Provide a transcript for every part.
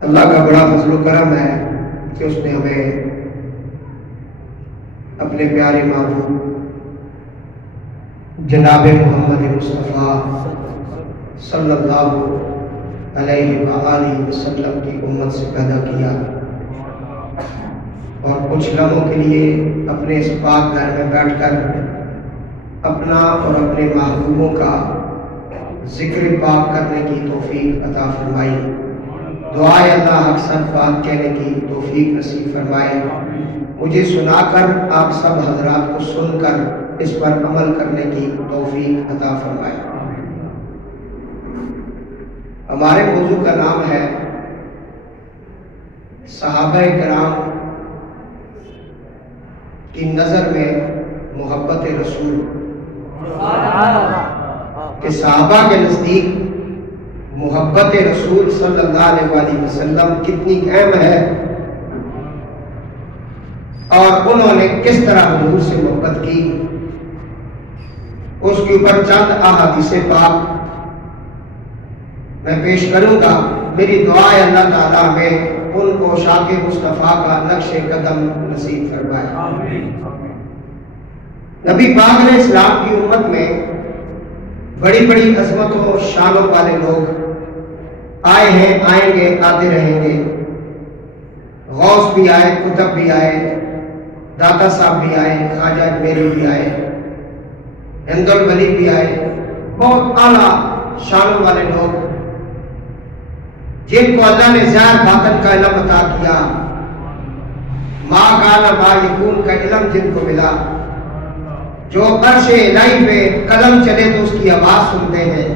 اللہ کا بڑا فضل و کرم ہے کہ اس نے ہمیں اپنے پیارے محبوب جناب محمد مصطفیٰ صلی اللہ علیہ وآلہ وسلم کی امت سے پیدا کیا اور کچھ لمحوں کے لیے اپنے اس پاک گھر میں بیٹھ کر اپنا اور اپنے محبوبوں کا ذکر پاک کرنے کی توفیق عطا فرمائی۔ دعائے اللہ اکثر بات کہنے کی توفیق نصیب فرمائے۔ مجھے سنا کر آپ سب حضرات کو سن کر اس پر عمل کرنے کی توفیق عطا فرمائے۔ ہمارے موضوع کا نام ہے صحابہ کرام کی نظر میں محبت رسول، کہ صحابہ کے نزدیک محبت رسول صلی اللہ علیہ وآلہ وسلم کتنی اہم ہے اور انہوں نے کس طرح حضور سے محبت کی، اس کے اوپر چند احادیث پاک میں پیش کروں گا۔ میری دعا ہے اللہ تعالیٰ ہمیں ان کو شاق مصطفیٰ کا نقش قدم نصیب فرمائے۔ نبی پاک علیہ السلام کی امت میں بڑی بڑی عظمتوں اور شانوں والے لوگ آئے ہیں، آئیں گے، آتے رہیں گے۔ غوث بھی آئے، قطب بھی آئے، داتا صاحب بھی آئے، خواجہ میری بھی آئے، ہند الولی بھی آئے، بہت اعلیٰ شانوں والے لوگ جن کو اللہ نے ظاہر باطن کا علم عطا کیا، ما کان ما یکون کا علم جن کو ملا، جو عرش الہی پہ قدم چلے تو اس کی آواز سنتے ہیں۔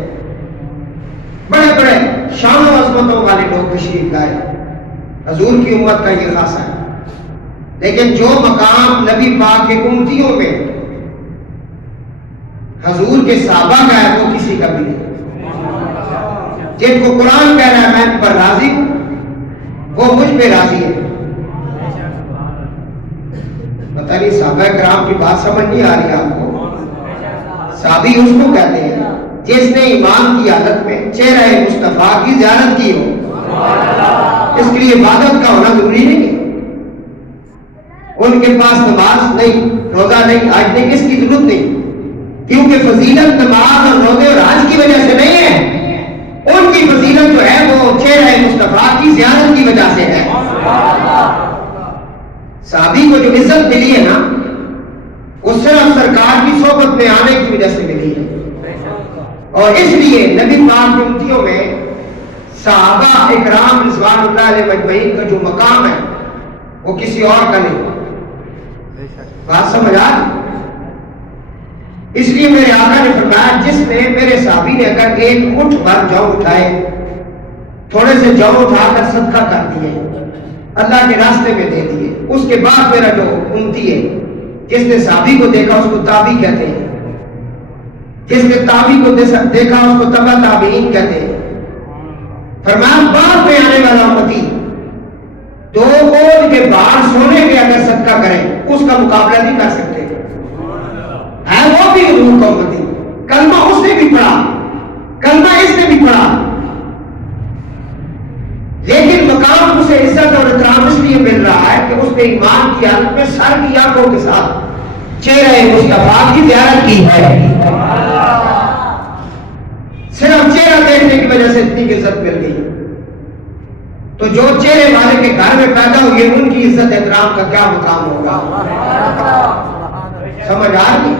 بڑے بڑے شان و عظمتوں والے لوگ تشریف لائے، حضور کی امت کا یہ خاصہ ہے۔ لیکن جو مقام نبی پاک کے امتیوں میں حضور کے صحابہ کا ہے وہ کسی کا بھی نہیں۔ جن کو قرآن کہہ رہا ہے میں ان پر راضی ہوں، وہ مجھ پہ راضی ہے۔ پتہ نہیں صحابہ کرام کی بات سمجھ نہیں آ رہی آپ کو؟ صحابی اس کو کہتے ہیں جس نے ایمان کی حالت میں چہرہ مصطفیٰ کی زیارت کی ہو۔ اس کے لیے عبادت کا ہونا ضروری نہیں ہے۔ ان کے پاس نماز نہیں، روزہ نہیں، حج نہیں، اس کی ضرورت نہیں، کیونکہ فضیلت نماز اور روزے اور حج کی وجہ سے نہیں ہے۔ ان کی فضیلت جو ہے وہ چہرہ مصطفیٰ کی زیارت کی وجہ سے ہے۔ صحابی کو جو عزت ملی ہے نا، وہ صرف سرکار کی صحبت میں آنے کی وجہ سے ملی ہے۔ اور اس لیے نبی پاک کی امتیوں میں صحابہ اکرام رضوان اللہ علیہ مجمعین کا جو مقام ہے وہ کسی اور کا نہیں۔ بات سمجھ آ رہی؟ اس لیے میرے آقا نے فرمایا جس نے میرے صحابی نے اگر ایک مٹھ بھر جو اٹھائے، تھوڑے سے جو اٹھا کر صدقہ کر دیے، اللہ کے راستے میں دے دیے، اس کے بعد میرا جو امتی ہے، جس نے صحابی کو دیکھا اس کو تابعی کہتے ہیں، جس نے تابعی کو دیکھا اس کو تبع تابعین کہتے ہیں۔ فرمایا بعد میں آنے والا امتی دو اونٹ کے باہر سونے کے اگر صدقہ کرے اس کا مقابلہ نہیں کر سکتے، ہے وہ بھی حضور کا امتی۔ کلمہ اس نے بھی پڑھا، کلمہ اس نے بھی پڑھا، لیکن مقام اسے عزت اور اکرام اس لیے مل رہا ہے کہ اس نے ایمان کی حالت میں سر کی آنکھوں کے ساتھ چہرہ مصطفیٰ کی زیارت کی ہے۔ صرف چہرہ دیکھنے کی وجہ سے اتنی عزت مل گئی، تو جو چہرے والے کے گھر میں پیدا ہوئے ان کی عزت احترام کا کیا مقام ہوگا؟ سمجھ آ رہی؟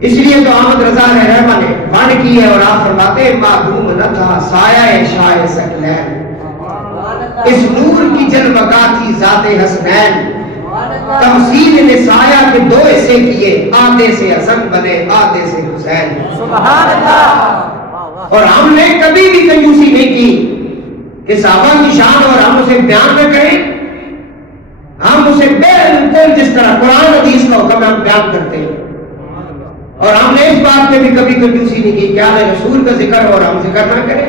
اس لیے تو احمد رضا رحمہ نے بانڈ کی ہے اور آپ فرماتے ہیں معدوم نہ تھا سایہ شاہ ثقلین، اس نور کی جلوگاہ تھی ذات حسنین، تمثیل نے سایہ کے دو حصے کیے، آدھے سے حسن بنے آدھے سے حسین۔ سبحان اللہ۔ اور ہم نے کبھی بھی کنجوسی نہیں کی کہ صحابہ کی شان اور ہم اسے بیان نہ کریں، ہم اسے بالکل جس طرح قرآن حدیث کا حکم ہم بیان کرتے ہیں، اور ہم نے اس بات میں بھی کبھی کنجوسی نہیں کی کہ اہل رسول کا ذکر اور ہم ذکر نہ کریں۔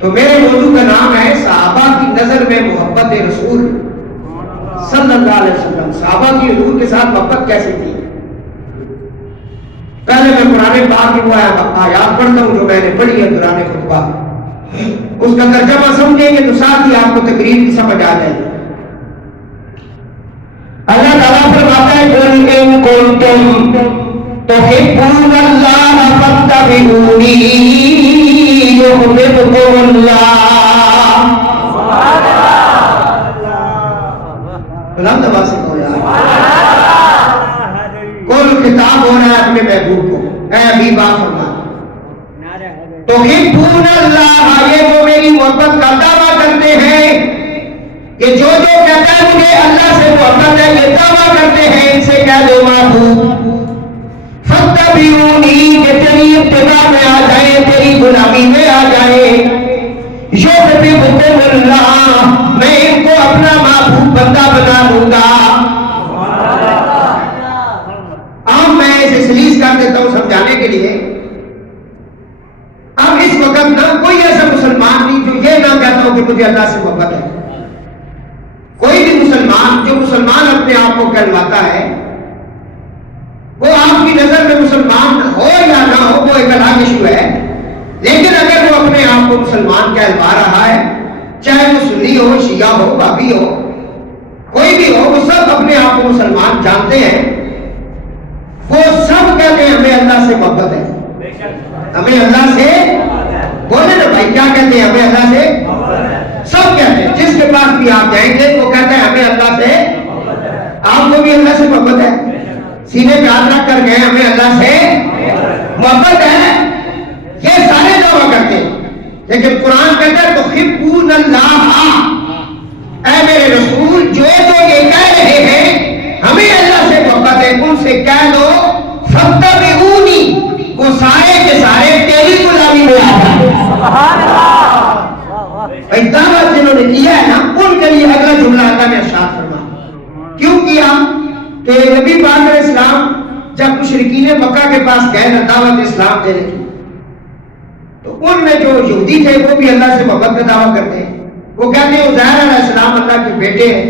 تو میرے موضوع کا نام ہے صحابہ کی نظر میں محبت رسول صلی اللہ علیہ وسلم۔ صحابہ کی حضور کے ساتھ محبت کیسے تھی؟ پہلے میں قرآن پاک کی وہ آیات پڑھتا ہوں جو میں نے پڑھی ہے دوران خطبہ، اس کا ترجمہ سمجھیں گے تو ساتھ ہی آپ کو تقریر کی سمجھ آ جائے گی۔ اللہ تعالیٰ فرماتا ہے قُلْ إِن كُنتُمْ تُحِبُّونَ اللَّهَ فَاتَّبِعُونِي يُحْبِبْكُمُ اللَّهُ۔ بلند آواز سے کہو یار، کل خطاب ہو رہا ہے اپنے محبوب کو، اے حبیبا فرما تُحِبُّونَ اللَّهَ، یہ جو میری محبت کا دعویٰ کرتے ہیں، یہ جو کہتا ہے مجھے اللہ سے محبت ہے، یہ دعویٰ کرتے ہیں، ان سے کہہ دو محبوب فَاتَّبِعُونِی، کہ تیری اتباع میں آ جائیں، تیری غلامی میں آ جائیں، یحببکم اللہ، میں ان کو اپنا محبوب بندہ بنا دوں گا۔ اب میں اسے سلیس کر دیتا ہوں سمجھانے کے لیے۔ اب اس وقت نہ کوئی ایسا مسلمان نہیں جو یہ نہ کہتا ہو کہ مجھے اللہ سے محبت ہے۔ کوئی بھی مسلمان جو مسلمان اپنے آپ کو کہلواتا ہے، وہ آپ کی نظر میں مسلمان ہو یا نہ ہو وہ ایک الگ ایشو ہے، لیکن اگر وہ اپنے آپ کو مسلمان کہلوا رہا ہے، چاہے وہ سنی ہو، شیعہ ہو، بابی ہو، کوئی بھی ہو، وہ سب اپنے آپ کو مسلمان جانتے ہیں، وہ سب کہتے ہیں ہمیں اللہ سے محبت ہے، ہمیں اللہ سے، بولے نا بھائی کیا کہتے ہیں، ہمیں اللہ سے سب کہتے ہیں، جس کے پاس بھی آپ جائیں گے وہ کہتے ہیں ہمیں اللہ سے، آپ کو بھی اللہ سے محبت ہے، سینے پہ ہاتھ رکھ کر گئے ہمیں اللہ سے محبت ہے، یہ سارے دعویٰ کرتے ہیں، لیکن قرآن کہتا ہے تحبون اللہ، اے میرے رسول جو یہ کہہ رہے ہیں ہمیں اللہ سے محبت ہے، ان سے کہہ دو فاتبعونی، وہ سارے کے سارے تیری غلامی میں آ جائیں۔ سبحان اللہ، دعوت جنہوں نے کیا ہے نا ان کے لیے اگلا جملہ اللہ نے ارشاد فرمایا، کیوں کیا کہ نبی پاک علیہ السلام جب مشرکین مکہ کے پاس گئے نا دعوت اسلام دینے کی، تو ان میں جو یہودی تھے وہ بھی اللہ سے محبت کا دعویٰ کرتے ہیں، وہ کہتے ہیں عزیر علیہ السلام اللہ کے بیٹے ہیں،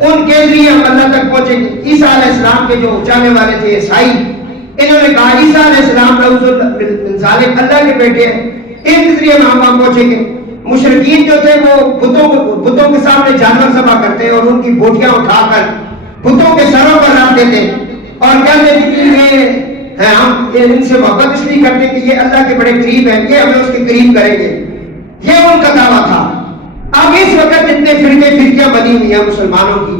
ان کے ذریعے ہم اللہ تک پہنچیں گے۔ عیسیٰ علیہ السلام کے جو چاہنے والے تھے عیسائی، انہوں نے کہا عیسیٰ علیہ السلام من ذالک اللہ کے بیٹے ہیں، ان کے ذریعے ہم وہاں پہنچیں گے۔ مشرکین جو تھے وہ بتوں کے سامنے جانور ذبح کرتے اور ان کی بوٹیاں اٹھا کر بتوں کے سروں پر رکھ دیتے اور کہتے کہ ہم ان سے محبت اس لیے کرتے کہ یہ اللہ کے بڑے قریب ہیں، یہ ہمیں اس کے قریب کریں گے، یہ ان کا دعویٰ تھا۔ اب اس وقت جتنے فرقیاں بنی ہوئی ہیں مسلمانوں کی،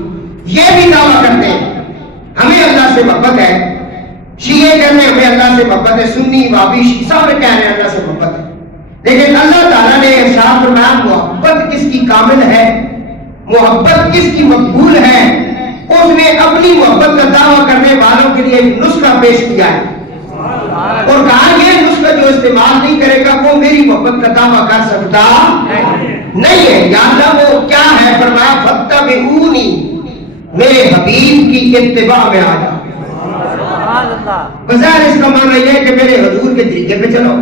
یہ بھی دعویٰ کرتے ہیں ہمیں اللہ سے محبت ہے، شیعہ کہتے ہیں ہمیں اللہ سے محبت ہے، سنی وابی سب کہہ رہے ہیں اللہ سے محبت ہے، لیکن اللہ تعالیٰ نے ارشاد فرمایا محبت کس کی کامل ہے، محبت کس کی مقبول ہے، اس نے اپنی محبت کا دعویٰ کرنے والوں کے لیے ایک نسخہ پیش کیا ہے اور کہا یہ نسخہ جو استعمال نہیں کرے گا وہ میری محبت کا دعویٰ کر سکتا نہیں ہے۔ یا اللہ وہ کیا ہے، فرمایا فاتبعونی، میرے حبیب کی اتباع میں آ جاؤ۔ بظاہر اس کا معنی یہ ہے کہ میرے حضور کے طریقے پہ چلو،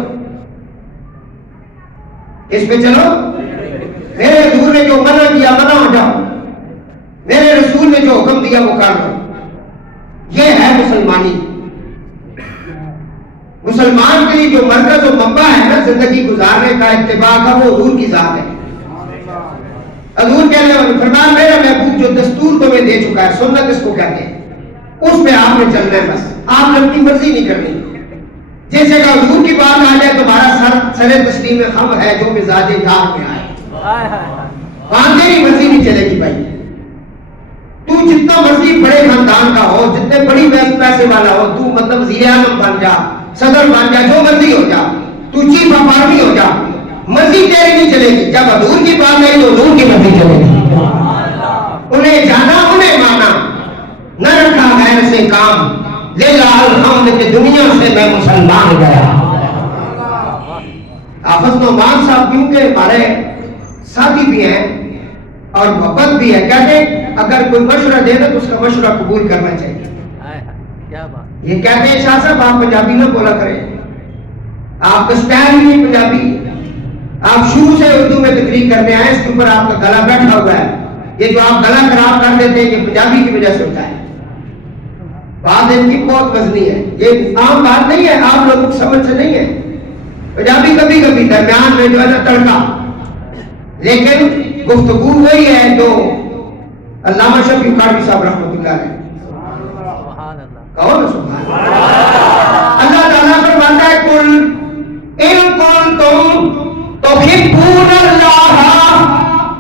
اس پہ چلو، میرے حضور نے جو منع کیا منع ہو جاؤ، میرے رسول نے جو حکم دیا وہ کر لو، یہ ہے مسلمانی۔ مسلمان کے لیے جو مرکز و منبع ہے نا زندگی گزارنے کا اتباع کا، وہ حضور کی ذات ہے۔ حضور کہنے والے فرمان میرا محبوب جو دستور تمہیں دے چکا ہے، سنت اس کو کہتے ہیں، اس پہ آپ نے چلنا ہے، بس آپ نے اپنی مرضی نہیں کرنی۔ جیسے کہ حضور کی بات آ جائے تمہارا سر تسلیم خم ہے جو مزاج دار میں آئے، وہاں تیری مرضی نہیں چلے گی بھائی۔ تو جتنا مرضی بڑے خاندان کا ہو، جتنے بڑی پیسے والا ہو، تو مطلب وزیر اعظم بن جا، صدر بن جا، جو مرضی ہو جا، تو چیف آف آرمی ہو جا، مرضی تیری نہیں چلے گی۔ جب حضور کی بات آئی تو حضور کی مرضی چلے گی۔ انہیں جانا انہیں مانا، نہ رکھا غیر سے کام، للہ الحمد کہ دنیا سے میں مسلمان گیا۔ حافظ نعمان صاحب کیونکہ ہمارے ساتھی بھی ہیں اور محبت بھی ہے، کہتے ہیں اگر کوئی مشورہ دے تو اس کا مشورہ قبول کرنا چاہیے۔ یہ کہتے ہیں شاہ صاحب آپ پنجابی نہ بولا کریں، آپ کا سٹائل ہی نہیں پنجابی، آپ شروع سے اردو میں تقریر کرنے آئے، اس کے اوپر آپ کا گلا بیٹھا ہوا ہے، یہ جو آپ گلا خراب کر دیتے ہیں یہ پنجابی کی وجہ سے ہوتا ہے۔ بات ان کی بہت وزنی ہے، یہ عام بات نہیں ہے، آپ لوگوں کو سمجھ سے نہیں ہے. پنجابی کبھی کبھی درمیان میں جو ہے نا تڑکا، لیکن گفتگو وہی ہے جو علامہ شفیع قادری صاحب رحمۃ اللہ علیہ. کہو نا سبحان اللہ. اللہ تعالیٰ فرماتا ہے قل ان کنتم تحبون اللہ،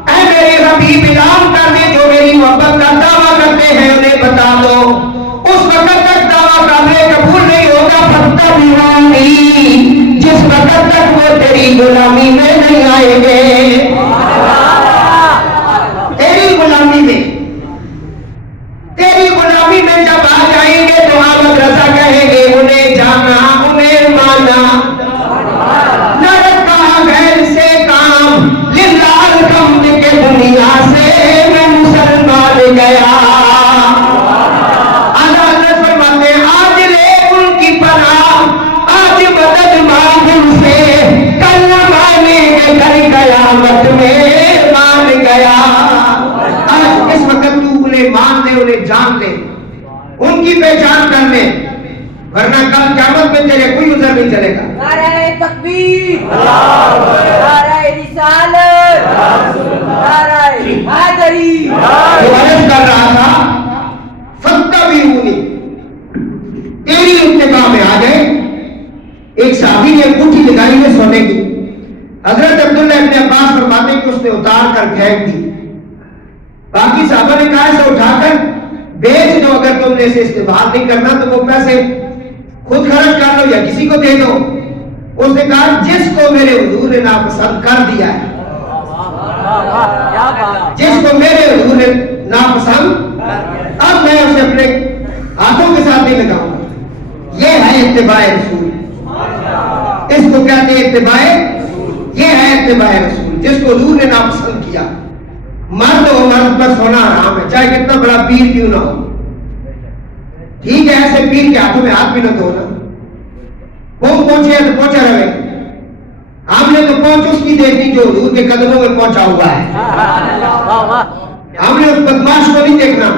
اے میرے حبیب اعلان کر دے جو میری محبت کا دعویٰ کرتے ہیں انہیں بتا دو اس وقت تک دعویٰ قابل قبول نہیں ہوگا فاتبعونی، جس وقت تک وہ تیری غلامی میں نہیں آئیں گے. تیری غلامی میں، تیری غلامی میں جب آ جائیں گے تو آپ مدرسہ کہیں گے انہیں جانا انہیں مانا، نہ رکھا غیر سے کام، للہ الحمد کے دنیا سے میں مسلمان گیا. اللہ فرماتے ہیں آج لے ان کی پناہ، آج مدد مانگ ان سے، کل مانیں گے کل قیامت میں مان گیا. آج اس وقت تو انہیں مان لے، انہیں جان لے، ان کی پہچان کر لے، ورنہ کل قیامت میں تیرے کوئی عذر نہیں چلے گا. نعرہ تکبیر، نعرہ رسالت، نعرہ حیدری. جو عرض کر رہا تھا فاتبعونی، تیری اتباع میں آ گئے. ایک صحابی نے انگوٹھی لگائی ہے سونے کی، حضرت عبداللہ ابن عباس فرماتے ہیں کہ اس نے اتار کر پھینک دی. باقی صحابہ نے کہا اسے اٹھا کر بیچ دو، اگر تم نے اسے استعمال نہیں کرنا تو وہ پیسے خود خرچ کر لو یا کسی کو دے دو. اس نے کہا جس کو میرے حضور نے ناپسند کر دیا ہے، جس کو میرے حضور نے ناپسند، اب میں اسے اپنے ہاتھوں کے ساتھ نہیں لگاؤں گا. یہ ہے اتباع رسول، اس کو کہتے ہیں اتباع، یہ ہے اتباع رسول. جس کو حضور نے ناپسند کیا، مرد ہو مرد پر سونا حرام ہے، چاہے کتنا بڑا پیر کیوں نہ ہو. ٹھیک ہے ایسے پیر کے ہاتھوں میں ہاتھ بھی نہ دھونا، وہ پہنچے تو پہنچا رہے. ہم نے تو پہنچ اس کی دیکھنی جو حضور کے قدموں میں پہنچا ہوا ہے. ہم نے اس بدماش کو نہیں دیکھنا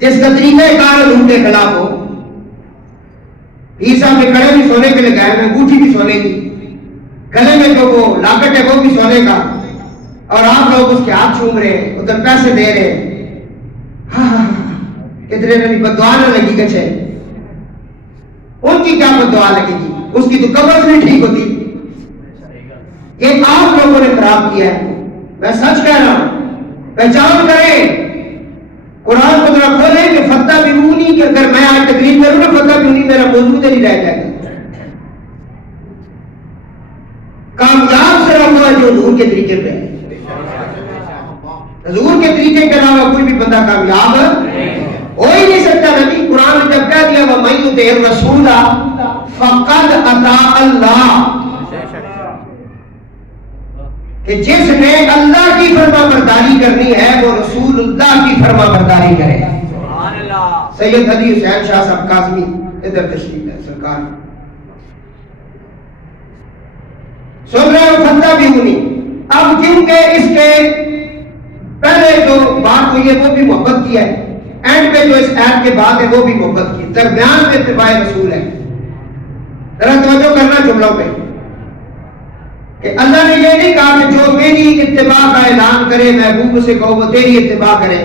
جس کا طریقہ کار حضور کے خلاف ہو. عیسیٰ میں کڑے بھی سونے کے لگائے ہوئے، انگوٹھی بھی سونے کی، گلے میں جو وہ لاکٹ ہے وہ بھی سونے کا، اور آپ لوگ اس کے ہاتھ چوم رہے ہیں، ادھر پیسے دے رہے ہیں. ہاں ادھر نہیں بدعا نہ لگی کچھ ہے. ان کی کیا بدعا لگے گی، اس کی تو قبر نہیں ٹھیک ہوتی. یہ آپ لوگوں نے خراب کیا ہے. میں سچ کہہ رہا ہوں، پہچان کریں. قرآن کو ذرا کھولیں کہ فاتبعونی، کہ اگر میں آج تقریر کروں نا فاتبعونی میرا موضوع نہیں رہ جائے گا. کامیاب سے رہا جو حضور کے طریقے پہ ہے. حضور کے طریقے کے علاوہ کوئی بھی بندہ کامیاب ہو ہی نہیں سکتا. نبی قرآن نے جب کہہ دیا وَمَن يُطِعِ الرَّسُولَ فَقَدْ أَطَاعَ اللَّهَ، کہ جس نے اللہ کی فرما برداری کرنی ہے وہ رسول اللہ کی فرما برداری کرے. سید حدی حسین شاہ صاحب قاسمی ادھر تشریف ہے سرکار. سن رہے ہو فاتبعونی. اب کیونکہ اس کے پہلے جو بات ہوئی ہے وہ بھی محبت کی ہے، اینڈ پہ جو اس ایت کے بعد ہے وہ بھی محبت کی، درمیان میں اتباع رسول ہے. ذرا توجہ کرنا جملوں پہ کہ اللہ نے یہ نہیں کہا کہ جو میری اتباع کا اعلان کرے محبوب سے کہو وہ تیری اتباع کرے،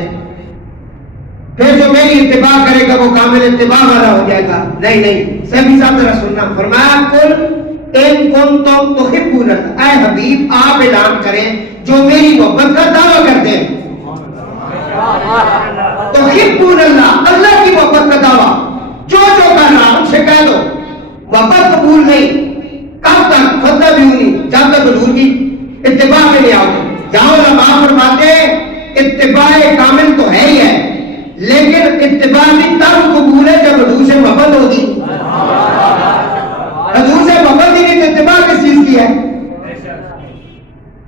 پھر جو میری اتباع کرے گا وہ کامل اتباع والا ہو جائے گا. نہیں نہیں، سبھی صاحب ذرا سننا. فرمایا قل ان کنتم تحبون اللہ، اے حبیب آپ اعلان کریں جو میری محبت کا دعویٰ کرتے ہیں. تحبون اللہ، اللہ کی محبت کا دعویٰ جو کر رہا ان سے کہہ دو محبت قبول نہیں. کب تک؟ فاتبعونی، جب تک حضور کی اتباع میں نہیں آؤ گے. جہاں علماء فرماتے ہیں اتباع کامل تو ہے ہی ہے، لیکن اتباع بھی تب قبول ہے جب حضور سے محبت ہوگی. حضور سے محبت ہی نہیں تو اتباع کس چیز کی ہے؟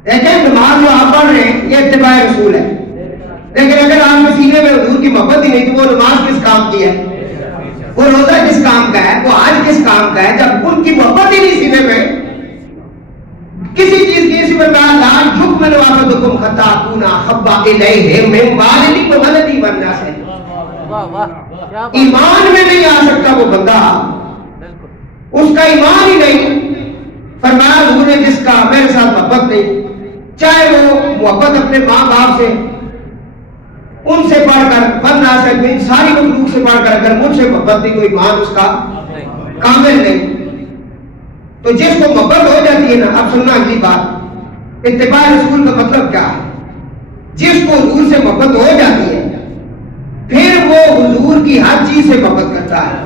دیکھیں نماز جو آپ پڑھ رہے ہیں یہ اتباع رسول ہے، لیکن اگر آپ کے سینے میں حضور کی محبت ہی نہیں تو وہ نماز کس کام کی ہے؟ وہ روزہ کس کام کا ہے؟ وہ حج کس کام کا ہے؟ جب ان کی محبت ہی نہیں سینے میں کسی چیز کی. اسی میں لا یکمل وعدکم حتی اکون احب الیہ من والدی و ولدی والناس. ایمان میں نہیں آ سکتا وہ بندہ، اس کا ایمان ہی نہیں۔ فرمایا حضور نے جس کا میرے ساتھ محبت نہیں، چاہے وہ محبت اپنے ماں باپ سے، ان سے پڑھ کر ورنہ سے ان ساری مخلوق سے پڑھ کر اگر مجھ سے محبت نہیں تو ایمان اس کا کامل نہیں۔ تو جس کو محبت ہو جاتی ہے نا، اب سننا اگلی بات، اتباع رسول کا مطلب کیا ہے؟ جس کو حضور سے محبت ہو جاتی ہے پھر وہ حضور کی ہر چیز سے محبت کرتا ہے۔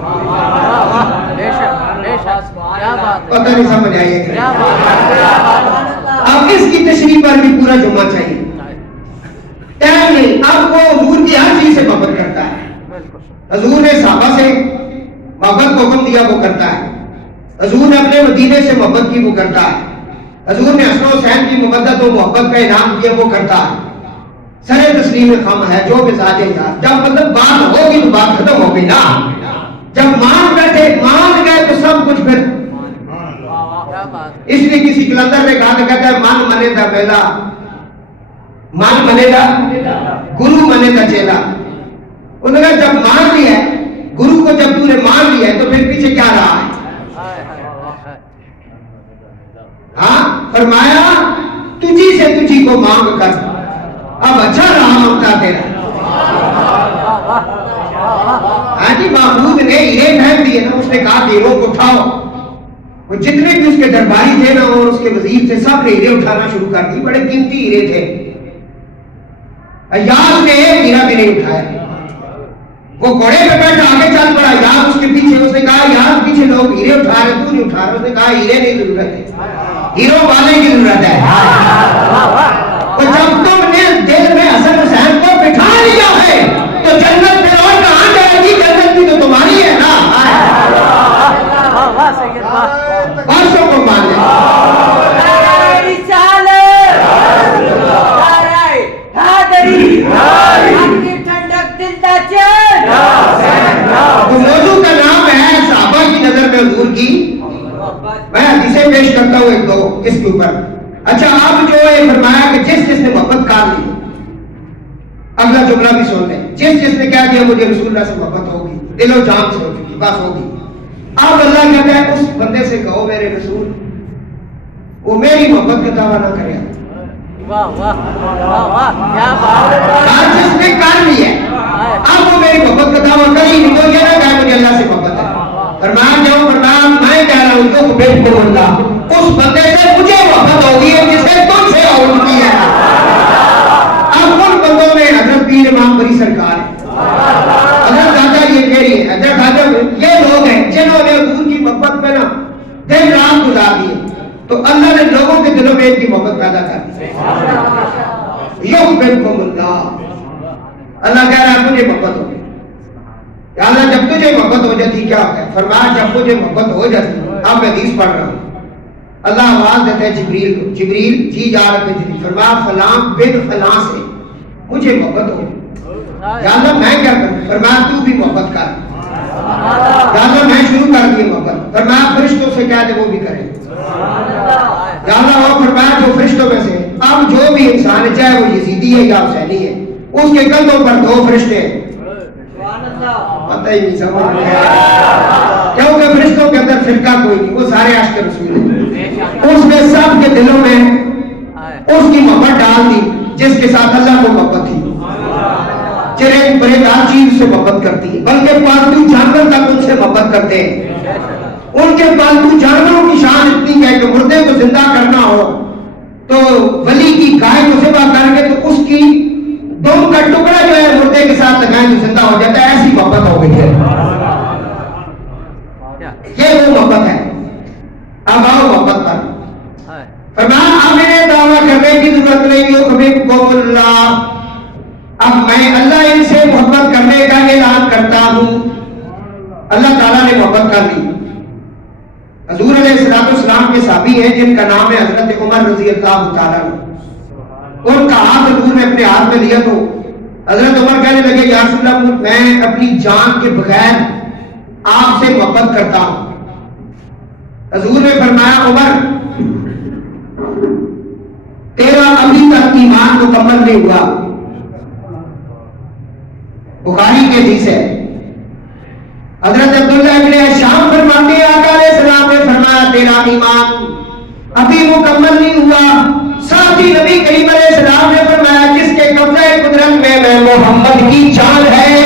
پتہ نہیں سمجھ آئیے کہ اب اس کی تشریح پر بھی پورا جمعہ چاہیے، ٹائم نہیں۔ اب وہ حضور کی ہر چیز سے محبت کرتا ہے۔ حضور نے صحابہ سے محبت کو حکم دیا، وہ کرتا ہے۔ حضور نے اپنے مدینے سے محبت کی، وہ کرتا ہے۔ حضور نے حسن و حسین کی محبت و محبت کا انعام کیا، وہ کرتا ہے۔ سر تسلیم خم ہے جو مزاج یار، جب مطلب بات ہوگی تو بات ختم ہوگی نا، جب مان بیٹھے مان گئے تو سب کچھ پھر۔ اس لیے کسی کلندر نے کہا، کہتا ہے من منے دا پہلا، من منے دا گرو منے دا چیلا۔ انہوں نے کہا جب مان لیا ہے گرو کو، جب تو نے مان لیا ہے تو پھر پیچھے کیا رہا ہے؟ ہاں فرمایا تجھی سے تجھی کو مانگ کر اب اچھا رہا ممتا تیرا۔ ہاں جی، محمود نے ہیرے پھینک دیے نا، اس نے کہا ہیروں کو اٹھاؤ۔ وہ جتنے بھی اس کے درباری تھے نا اور اس کے وزیر تھے، سب نے ہیرے اٹھانا شروع کر دی، بڑے قیمتی ہیرے تھے۔ ایاز نے ایک ہیرا بھی نہیں اٹھایا۔ وہ گھوڑے پہ بیٹھا آگے چل پڑا، ایاز اس کے پیچھے۔ اس نے کہا ایاز پیچھے لوگ ہیرے اٹھا رہے، تو نہیں اٹھا رہے۔ اس نے کہا ہیرے نہیں ضرورت ہے، ہیروں والے کی ضرورت ہے۔ جب تم نے دل میں حسن حسین کو بٹھا لیا ہے تو جنت میں اور کہاں جائے گی؟ جنت بھی تو تمہاری ہے نا۔ بادشاہ کو مان لیں۔ تو موضوع کا نام ہے صحابہ کی نظر میں حضور کی۔ میں حدیثیں پیش کرتا ہوں ایک دو اس کے اوپر۔ اچھا، اب جو یہ فرمایا کہ جس نے محبت کر لی، اگلا جملہ بھی سن لیں، جس نے کہہ دیا مجھے رسول اللہ سے محبت ہوگی، دل و جان سے ہو چکی، بس ہوگی۔ اب اللہ کہتا ہے اس بندے سے کہو میرے رسول وہ میری محبت کا دعویٰ نہ کرے۔ جس نے کر لی ہے اب وہ میری محبت کا دعویٰ کر ہی نہیں، وہ یہ نہ کہے مجھے اللہ سے محبت ہے۔ فرمان جاؤ، فرمان میں کہہ رہا ہوں جو بالکل اللہ اس بندے سے مجھے محبت ہوگی ہے جسے تم سے ہوتی ہے۔ اب ان بندوں میں حضرت پیر امام بری سرکار ہے، حضرت خواجہ یہ کہہ رہی ہے، حضرت خواجہ یہ لوگ ہیں جنہوں نے حضور کی محبت میں نا دن رات گزار دیے، تو اللہ نے لوگوں کے دلوں میں ان کی محبت پیدا کر دی۔ یحببکم اللہ، اللہ کہہ رہا ہے مجھے محبت ہوگی۔ اللہ جب تجھے محبت ہو جاتی کیا ہوتا ہے؟ فرمایا جب مجھے محبت ہو جاتی، اب میں حدیث پڑھ رہا ہوں، اللہ آواز دیتا ہے جبریل کو، جبریل جی جا رہے جبریل، فرمایا فلاں بن فلاں سے مجھے محبت ہو۔ یا اللہ میں کیا کروں؟ فرمایا تو بھی محبت کر۔ یا اللہ میں شروع کر دی محبت۔ فرمایا فرشتوں سے کہہ دے وہ بھی کریں۔ یا اللہ وہ فرمایا جو فرشتوں میں سے، اب جو بھی انسان ہے چاہے وہ یزیدی ہے یا حسینی ہے، اس کے کندھوں پر دو فرشتے ہیں۔ پتہ ہی نہیں سمجھ آیا، کیونکہ فرشتوں کے اندر فرقہ کوئی نہیں، وہ سارے عاشق رسول ہیں۔ اس نے سب کے دلوں میں اس کی محبت ڈال دی جس کے ساتھ اللہ کو محبت تھی۔ چرے بڑے ہر چیز سے محبت کرتی ہے، بلکہ پالتو جانور تک ان سے محبت کرتے ہیں۔ ان کے پالتو جانوروں کی شان اتنی ہے کہ مردے کو زندہ کرنا ہو تو ولی کی گائے کو ذبح کر کے تو اس کی دم کا ٹکڑا جو ہے مردے کے ساتھ لگائیں تو زندہ ہو جاتا ہے، ایسی محبت ہو گئی ہے۔ یہ وہ محبت ہے۔ اب آؤ محبت پر، فرمایا اب میرے دعویٰ کرنے کی ضرورت نہیں، یحببکم اللہ، اب میں اللہ ان سے محبت کرنے کا اعلان کرتا ہوں۔ اللہ تعالیٰ نے محبت کر لی۔ حضور علیہ السلام کے صحابی ہیں جن کا نام ہے حضرت عمر رضی اللہ تعالیٰ عنہ، ان کا ہاتھ حضور نے اپنے ہاتھ میں لیا تو حضرت عمر کہنے لگے یا رسول اللہ میں اپنی جان کے بغیر آپ سے محبت کرتا ہوں۔ حضور نے فرمایا عمر تیرا ابھی تک ایمان مکمل نہیں ہوا۔ بخاری کے حدیث ہے حضرت عبداللہ ابن شام فرماتے ہیں آقا علیہ السلام نے فرمایا تیرا ایمان ابھی مکمل نہیں ہوا. ساتھ ہی نبی کریم علیہ السلام نے فرمایا جس کے قبضہ قدرت میں محمد کی جان ہے,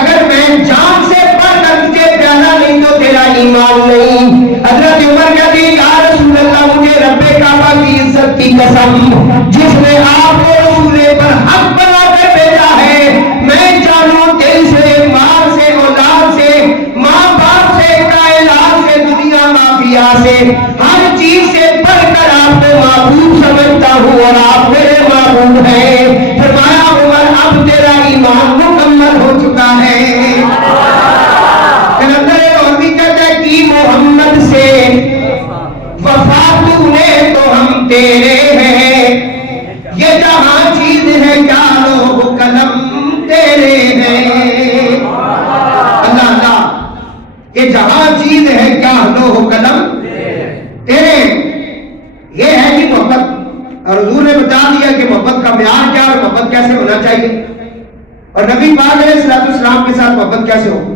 اگر میں جان سے بڑھ کر تجھے پیارا نہیں تو تیرا ایمان نہیں. حضرت عمر کہتے ہیں یا رسول اللہ مجھے رب کعبہ کی عزت کی قسم جس نے آپ کو رسول پر حق بنا کر بھیجا ہے, میں جانوں دل سے, مال سے, اولاد سے, ماں باپ سے, کائنات سے, دنیا مافیا سے, ہر چیز سے بڑھ کر آپ کو معبود سمجھتا ہوں اور آپ میرے معبود ہیں. فرمایا عمر اب تیرا ایمان مکمل ہو چکا ہے. کلندر لاہوری کہتا ہے کہ محمد سے وفا تو نے تو ہم تیرے ہیں, یہ جہاں چیز ہے کیا لوہ قلم تیرے ہیں. اللہ اللہ, یہ جہاں چیز ہے کیا لوہ قلم تیرے. یہ ہے کہ محبت, اور حضور نے بتا دیا کہ محبت کا معیار کیا اور محبت کیسے ہونا چاہیے, اور نبی پاک علیہ الصلوۃ والسلام کے ساتھ محبت کیسے ہو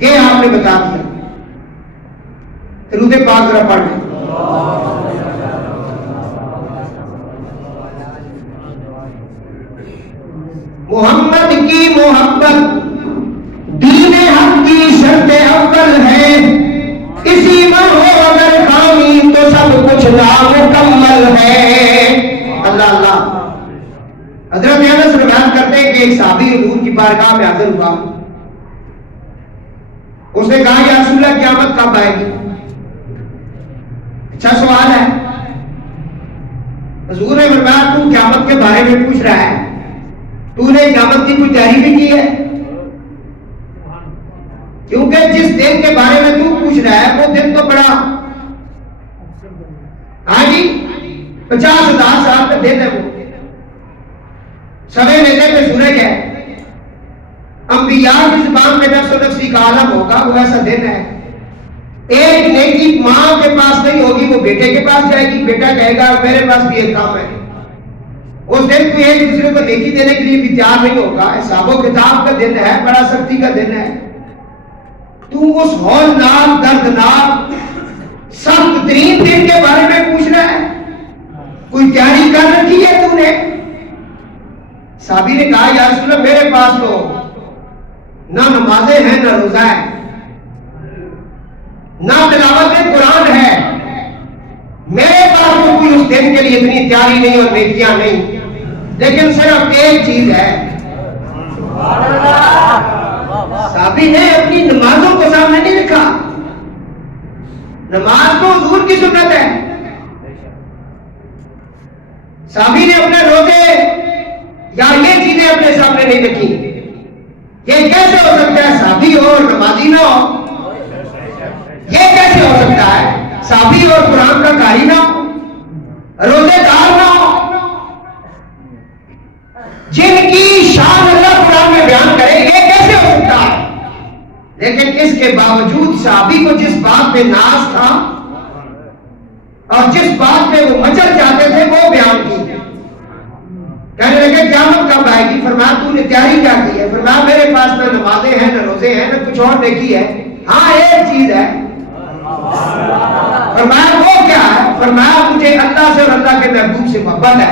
یہ آپ نے بتا دیا. درود پاک ذرا پڑھ لیں. محمد کی محبت دین حق کی شرط اول ہے, اسی میں ہو اگر خامی تو سب کچھ نامکمل ہے. اللہ اللہ. حضرت انس روایت کرتے ہیں کہ ایک صحابی حضور کی بارگاہ میں حاضر ہوا. اس نے کہا یا رسول اللہ قیامت کب آئے گی؟ اچھا سوال ہے. حضور نے فرمایا تو قیامت کے بارے میں پوچھ رہا ہے, تو نے قیامت کی کوئی تیاری بھی کی ہے؟ کیونکہ جس دن کے بارے میں تو پوچھ رہا ہے وہ دن تو بڑا, ہاں جی 50,000 سال کا دن ہے. وہ سوے نیلے میں سورج ہے, انبیاء کی زبان میں نفس و نفسی کا عالم ہوگا, وہ ایسا دن ہے. ایک نیکی ماں کے پاس نہیں ہوگی, وہ بیٹے کے پاس جائے گی, بیٹا کہے گا میرے پاس بھی ایک کام ہے. اس دن کوئی ایک دوسرے کو نیکی دینے کے لیے بھی تیار نہیں ہوگا. حساب و کتاب کا دن ہے, بڑا سختی کا دن ہے. تو اس ہولناک دردناک سخت ترین دن کے بارے میں پوچھ رہا ہے, کوئی تیاری کر رکھی ہے تو نے؟ صحابی نے کہا یا رسول اللہ میرے پاس تو نہ نمازیں ہیں نہ روزہ ہے, نہ تلاوت قرآن ہے, میرے پاس تو کوئی اس دن کے لیے اتنی تیاری نہیں اور نیکیاں نہیں, لیکن صرف ایک چیز ہے. صحابی نے اپنی نمازوں کو سامنے نہیں رکھا. نماز تو حضور کی سنت ہے. صحابی نے اپنے روزے یا یہ چیزیں اپنے سامنے نہیں رکھی. یہ کیسے ہو سکتا ہے صحابی اور نمازی نہ ہو؟ یہ کیسے ہو سکتا ہے صحابی اور قرآن کا قاری نہ ہو, روزے دار نہ ہو, جن کی شان اللہ قرآن میں بیان کرے, یہ کیسے ہو سکتا ہے؟ لیکن اس کے باوجود صحابی کو جس بات پہ ناز تھا اور جس بات پہ وہ مچل جاتے تھے وہ بیان کی. کہنے لگے قیامت کب آئے گی؟ فرمایا تو نے تیاری کیا کی ہے؟ فرمایا میرے پاس نہ نمازیں ہیں نہ روزے ہیں نہ کچھ اور نیکی ہے, ہاں ایک چیز ہے. فرمایا وہ کیا ہے؟ فرمایا مجھے اللہ سے اور اللہ کے محبوب سے محبت ہے.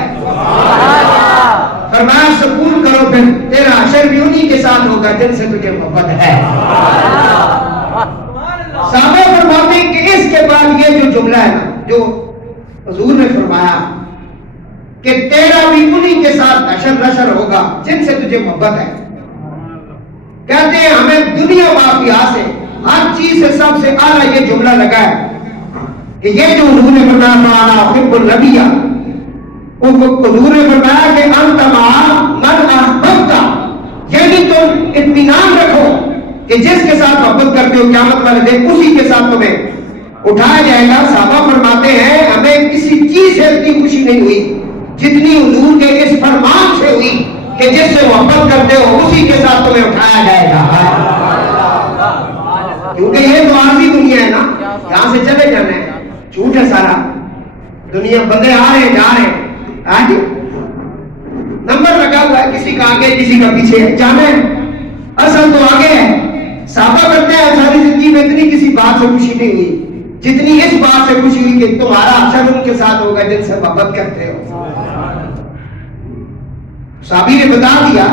فرمایا سکون کرو پھر تیرا حشر بھی انہی کے ساتھ ہوگا جن سے تجھے محبت ہے. صحابہ فرماتے ہیں کہ اس کے بعد یہ جو جملہ ہے نا جو حضور نے فرمایا کہ تیرا بھی انہی کے ساتھ حشر نشر ہوگا جن سے تجھے محبت ہے, کہتے ہیں ہمیں دنیا مافیا سے ہر چیز سے سب سے اعلیٰ یہ جملہ لگا ہے کہ یہ جو حضور نے فرمایا مانا حب النبی, حضور نے فرمایا کہ انت مع من احببت, یعنی تم اطمینان رکھو کہ جس کے ساتھ محبت کرتے ہو قیامت والے دن اسی کے ساتھ تمہیں اٹھایا جائے گا. صحابہ فرماتے ہیں ہمیں کسی چیز سے اتنی خوشی نہیں ہوئی جتنی حضور کے اس فرمان سے ہوئی کہ جس سے محبت کرتے ہو اسی کے ساتھ تمہیں اٹھایا جائے گا. کیونکہ یہ تو عارضی دنیا ہے نا, یہاں سے چلے جانا ہے, جھوٹ ہے سارا. دنیا بندے آ رہے ہیں جا رہے ہیں, آج نمبر لگا ہوا ہے, کسی کا آگے کسی کا پیچھے, جانا ہے. اصل تو آگے ہے. صحابہ کرتے ہیں ساری زندگی میں اتنی کسی بات سے خوشی نہیں ہوئی جتنی اس بات سے خوشی ہوئی کہ تمہارا اثر ان کے ساتھ ہوگا جن سے محبت کرتے ہو. صحابی نے بتا دیا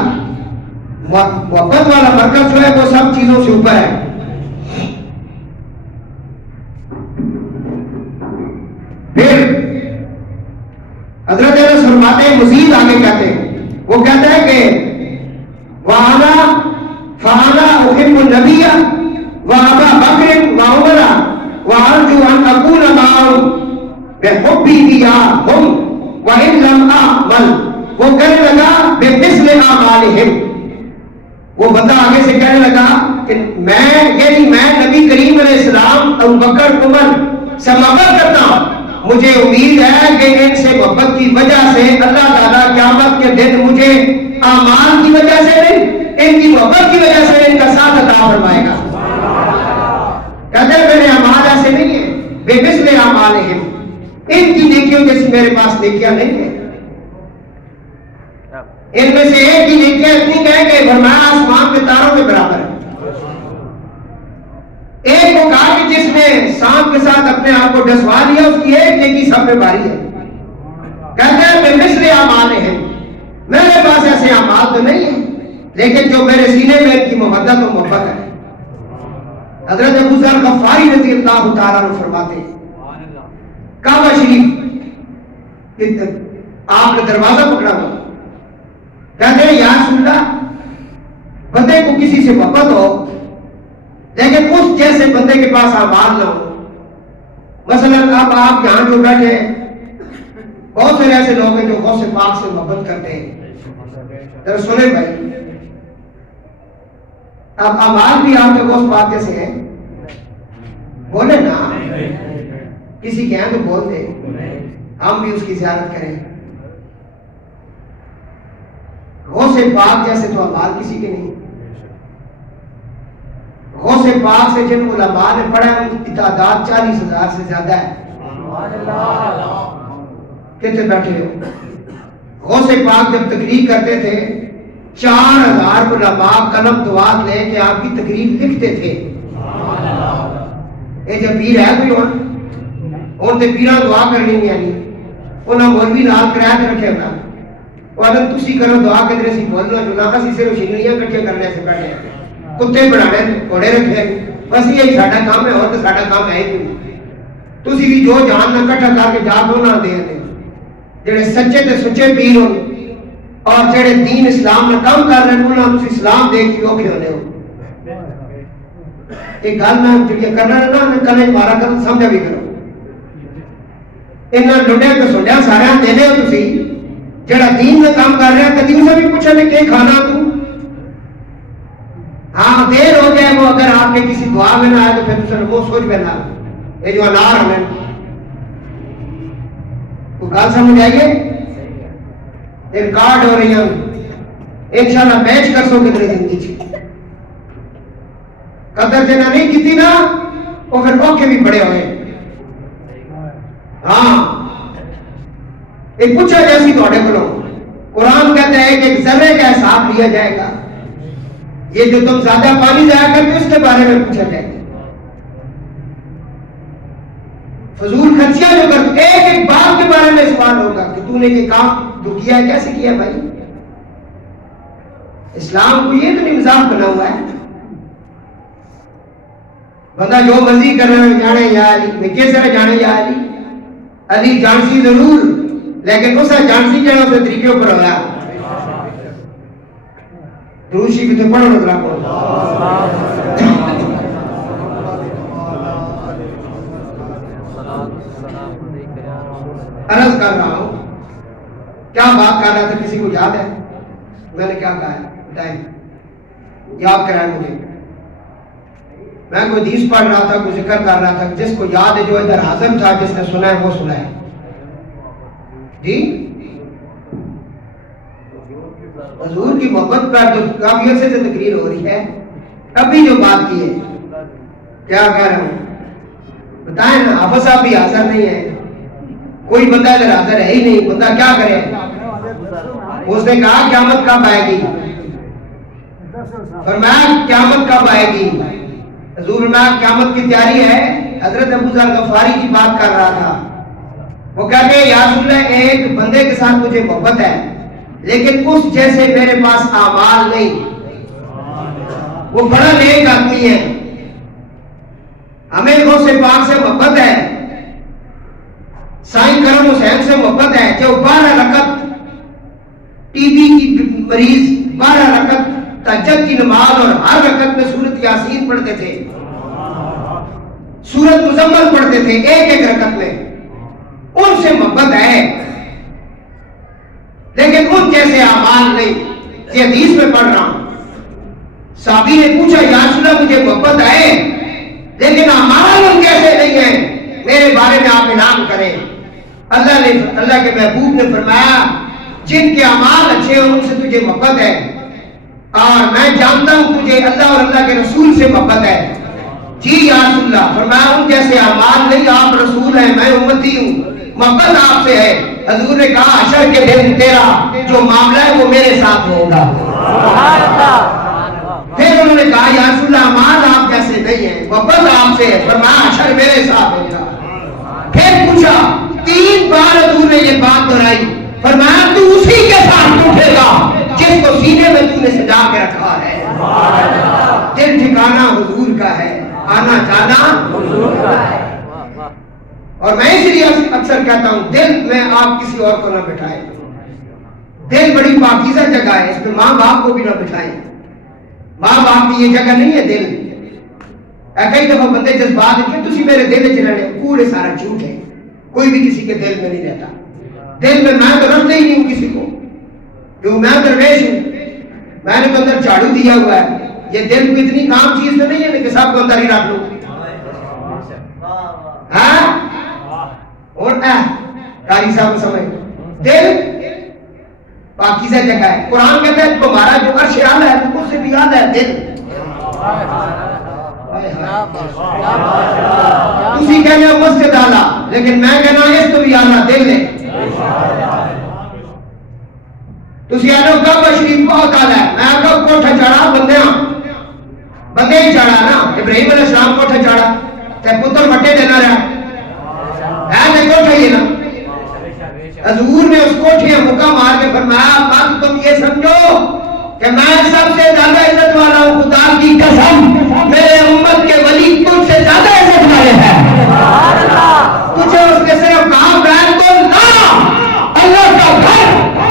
محبت والا مرکز جو ہے وہ سب چیزوں سے اوپر ہے. پھر حضرت انس فرماتے ہیں مزید آگے کہتے ہیں وہ کہتا ہے کہ فَأَنَا أُحِبُّ النَّبِيَّ وَأَبَا بَكْرٍ وَعُمَرَ وَأَرْجُو أَنْ أَكُونَ مَعَهُمْ بِحُبِّي إِيَّاهُمْ وَإِنْ لَمْ أَعْمَلْ. وہ کہنے لگا بِمِثْلِ أَعْمَالِهِمْ. وہ بندہ آگے سے کہنے لگا کہ میں نبی کریم علیہ السلام ابو بکر عمر سے محبت کرتا ہوں. مجھے امید ہے کہ ان سے محبت کی وجہ سے اللہ تعالیٰ قیامت کے دن مجھے اعمال کی وجہ سے نہیں ان کی محبت کی وجہ سے ان کا ساتھ عطا فرمائے گا. کہتے ہیں میرے اعمال ایسے نہیں ہیں بے مثل اعمالہم. ان کی نیکیوں جیسی میرے پاس نیکیاں نہیں ہیں. ان میں سے ایک کی نیکیاں اتنی کہیں کہ فرمایا آسمان کے تاروں کے برابر ہے. ایک وہ کہا کہ جس نے سانپ کے ساتھ اپنے آپ کو ڈسوا لیا اس کی ایک نیکی سب پہ بھاری ہے. کہتے ہیں بے مثل اعمالہم. میرے پاس ایسے اعمال تو نہیں ہیں لیکن جو میرے سینے میں ان کی محبت و محبت ہے. حضرت ابو ذر غفاری رضی اللہ تعالیٰ عنہ فرماتے ہیں کعبہ شریف آپ نے دروازہ پکڑا ہوا کہتے ہیں یا رسول اللہ بندے کو کسی سے محبت ہو لیکن اس جیسے بندے کے پاس اعمال نہ ہو. مثلا اب آپ یہاں جو بیٹھے ہیں بہت سے ایسے لوگ ہیں جو غوث پاک سے محبت کرتے ہیں. ذرا سنیں بھائی اب اعمال بھی آپ کے غوث پاک جیسے ہیں بولے نا کسی کے ہیں تو بول دے ہم بھی اس کی زیارت کریں. غوث پاک جیسے تو اعمال کسی کے نہیں. غوث پاک سے جن علماء نے پڑھا ہے ان کی تعداد 40,000 سے زیادہ ہے. کتنے بیٹھے ہو. غوث پاک جب تقریر کرتے تھے 4,000 علماء قلم دوات لے کے آپ کی تقریر لکھتے تھے. یہ جب پیر ہے کوئی اور تے پیران دعا کرنی نہیں آنی انہاں مولوی نال کرایہ رکھے ہونا وہ اگر تسی کرو دعا کدرے سی بولنا جو نہ اسی صرف شنگڑیاں کٹھے کرنے سے بیٹھے ہیں کتے بڑھانے گھوڑے رکھے بس یہی ساڈا کام ہے اور تو ساڈا کام ہے ہی تسی بھی جو جان نہ کٹھا کر کے جا کو نہ دے دے جڑے سچے تے سچے پیر ہو اور جڑے دین اسلام نہ کام کر رہے ہیں انہاں تسی اسلام دیکھ کے اوکھے ہونے ہو. ایک گل میں جڑی کرنا نا کنے مارا کر سمجھا بھی کرو. انہاں لڈے تے سنڈیا سارے دینے ہو تسی جڑا دین کا کام کر رہا ہے کدی اسے بھی پوچھا کہ کیا کھانا تو ہاں دیر ہو جائے وہ اگر آپ کے کسی دعا میں نہ آئے تو پھر دوسرے وہ سوچ بینا یہ جو انار ہمیں وہ گال سمجھ آئیے ریکارڈ ہو رہی ہیں انشاءاللہ میچ کر سو کتنے زندگی چی قدر دینا نہیں کیتی نا وہ پھر موقع بھی بڑے ہوئے. ہاں ایک پوچھا جیسی تو قرآن کہتا ہے کہ ایک ذرے کا حساب لیا جائے گا. یہ جو تم زیادہ پانی ضائع کرتے اس کے بارے میں پوچھا جائے گا. فضول خرچیاں جو کرتے ایک بات کے بارے میں سوال ہوگا کہ تو نے یہ کام جو کیا ہے کیسے کیا بھائی. اسلام کو یہ تو نہیں مذاق بنا ہوا ہے. بندہ جو مرضی کر رہا ہے جانے یا علی میں کیسے رہ جانے یا علی علی جانسی ضرور لیکن اسا جانسی جانا اسے طریقے پر ہوا دروشی بھی تو پڑھو نظرہ کو عرض کر رہا ہوں کیا بات کر رہا تھا کسی کو یاد ہے میں نے کیا کہا ہے بتائیں یاد کرائیں مجھے. میں کوئی حدیث پڑھ رہا تھا کوئی ذکر کر رہا تھا جس کو یاد ہے جو ادھر حاضر تھا جس نے سنا ہے وہ سنا ہے جی. حضور کی محبت پر تو کافی عرصے سے تقریر ہو رہی ہے ابھی جو بات کی ہے کیا کہہ رہا ہوں بتائیں نا. حافظ صاحب بھی حاضر نہیں ہے کوئی بندہ ادھر حاضر ہے ہی نہیں. بندہ کیا کرے. اس نے کہا قیامت کب آئے گی فرمایا قیامت کب آئے گی؟ حضور فرمایا قیامت کی تیاری ہے. حضرت ابو ذر غفاری کی بات کر رہا تھا. وہ کہتے ہیں یا رسول اللہ ایک بندے کے ساتھ مجھے محبت ہے لیکن اس جیسے میرے پاس اعمال نہیں. وہ بڑا نیک آدمی ہے, ہمیں غوث پاک سے محبت ہے, سائیں کرم حسین سے محبت ہے, جو 12 رکعت ٹی بی کی مریض 12 رکعت تہجد کی نماز اور ہر رکعت میں سورت یاسین پڑھتے تھے, سورت مزمل پڑھتے تھے ایک ایک رکعت میں, ان سے محبت ہے لیکن ان جیسے اعمال نہیں. یہ حدیث میں پڑھ رہا ہوں. صحابی نے پوچھا یا رسول اللہ مجھے محبت ہے لیکن اعمال ان جیسے نہیں ہیں, میرے بارے میں آپ انعام کریں. اللہ کے محبوب نے فرمایا جن کے اعمال اچھے ہیں ان سے تجھے محبت ہے, اور میں جانتا ہوں تجھے اللہ اور اللہ کے رسول سے محبت ہے. جی یا رسول اللہ. فرمایا ان جیسے اعمال نہیں, آپ رسول ہیں میں امتی ہوں, محبت آپ سے ہے. حضور نے کہا حشر کے دن تیرا جو معاملہ ہے وہ میرے ساتھ ہوگا. پھر انہوں نے کہا یا رسول اللہ اعمال آپ جیسے نہیں ہیں, محبت آپ سے ہے. فرمایا حشر میرے ساتھ ہوگا. پھر پوچھا 3 بار حضور نے یہ بات دہرائی. فرمایا تو اسی کے ساتھ اٹھے گا جس کو سینے میں تو نے سجا کے رکھا ہے. دل ٹھکانا حضور کا ہے, آنا جانا حضور کا ہے. اور میں اس لیے اکثر کہتا ہوں دل میں آپ کسی اور کو نہ بٹھائیں. دل بڑی پاکیزہ جگہ ہے, اس میں ماں باپ کو بھی نہ بٹھائیں. ماں باپ کی یہ جگہ نہیں ہے دل. کئی دفعہ بندے جذبات ہیں تسی میرے دل میں رہنے, پورے سارا جھوٹ ہے. کوئی بھی کسی کے دل میں نہیں رہتا. دل میں تو رکھتے ہی نہیں ہوں کسی کو, کیوں میں درویش ہوں, میں نے تو اندر جھاڑو دیا ہوا ہے. یہ دل کو اتنی کام چیز تو نہیں ہے کہ سب کو اندر ہی رکھ لوں. اور قاری صاحب سمجھ, دل پاکیزہ جگہ ہے. قرآن کہتا ہے تمہارا جو عرش اعلیٰ ہے اس سے بھی اعلیٰ ہے دل. تسی کہنے ہو مسجد اعلیٰ, لیکن میں کہنا اس تو بھی اعلیٰ دل ہے. تسی آنے ہو کعبہ شریف بہت اعلیٰ ہے, میں آگا کوٹھا چڑھا بندے ہی چڑھا نا. ابراہیم علیہ السلام کوٹھا چڑھا تے پتر مٹے دینا رہا ہے کوٹھا ہی نا. حضور نے اس کوٹھے مکہ مار کے فرمایا مت تم یہ سمجھو کہ میں سب سے زیادہ عزت والا ہوں, خدا کی قسم میرے امت کے ولی تجھ سے زیادہ عزت والے ہیں. تجھے اس نے صرف کہا بیت اللہ اللہ کا گھر,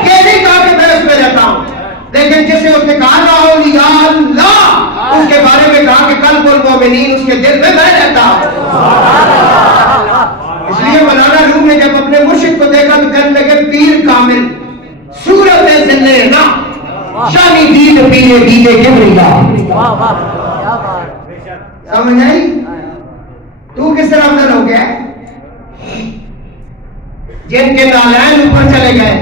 یہ نہیں کہا کہ میں اس میں رہتا ہوں, لیکن جسے اس نے کہا نا اولیاء اللہ, اس کے بارے میں کہا کہ قلب المومنین, اس کے دل میں رہتا ہوں. اس لیے مولانا روم نے جب اپنے مرشد کو دیکھا تو کہنے لگے پیر کامل صورت زندے نا شانی دید پیلے دیدے کبریا. سمجھ آئی؟ تو کس طرح افضل ہو گیا؟ جن کے نالین اوپر چلے گئے.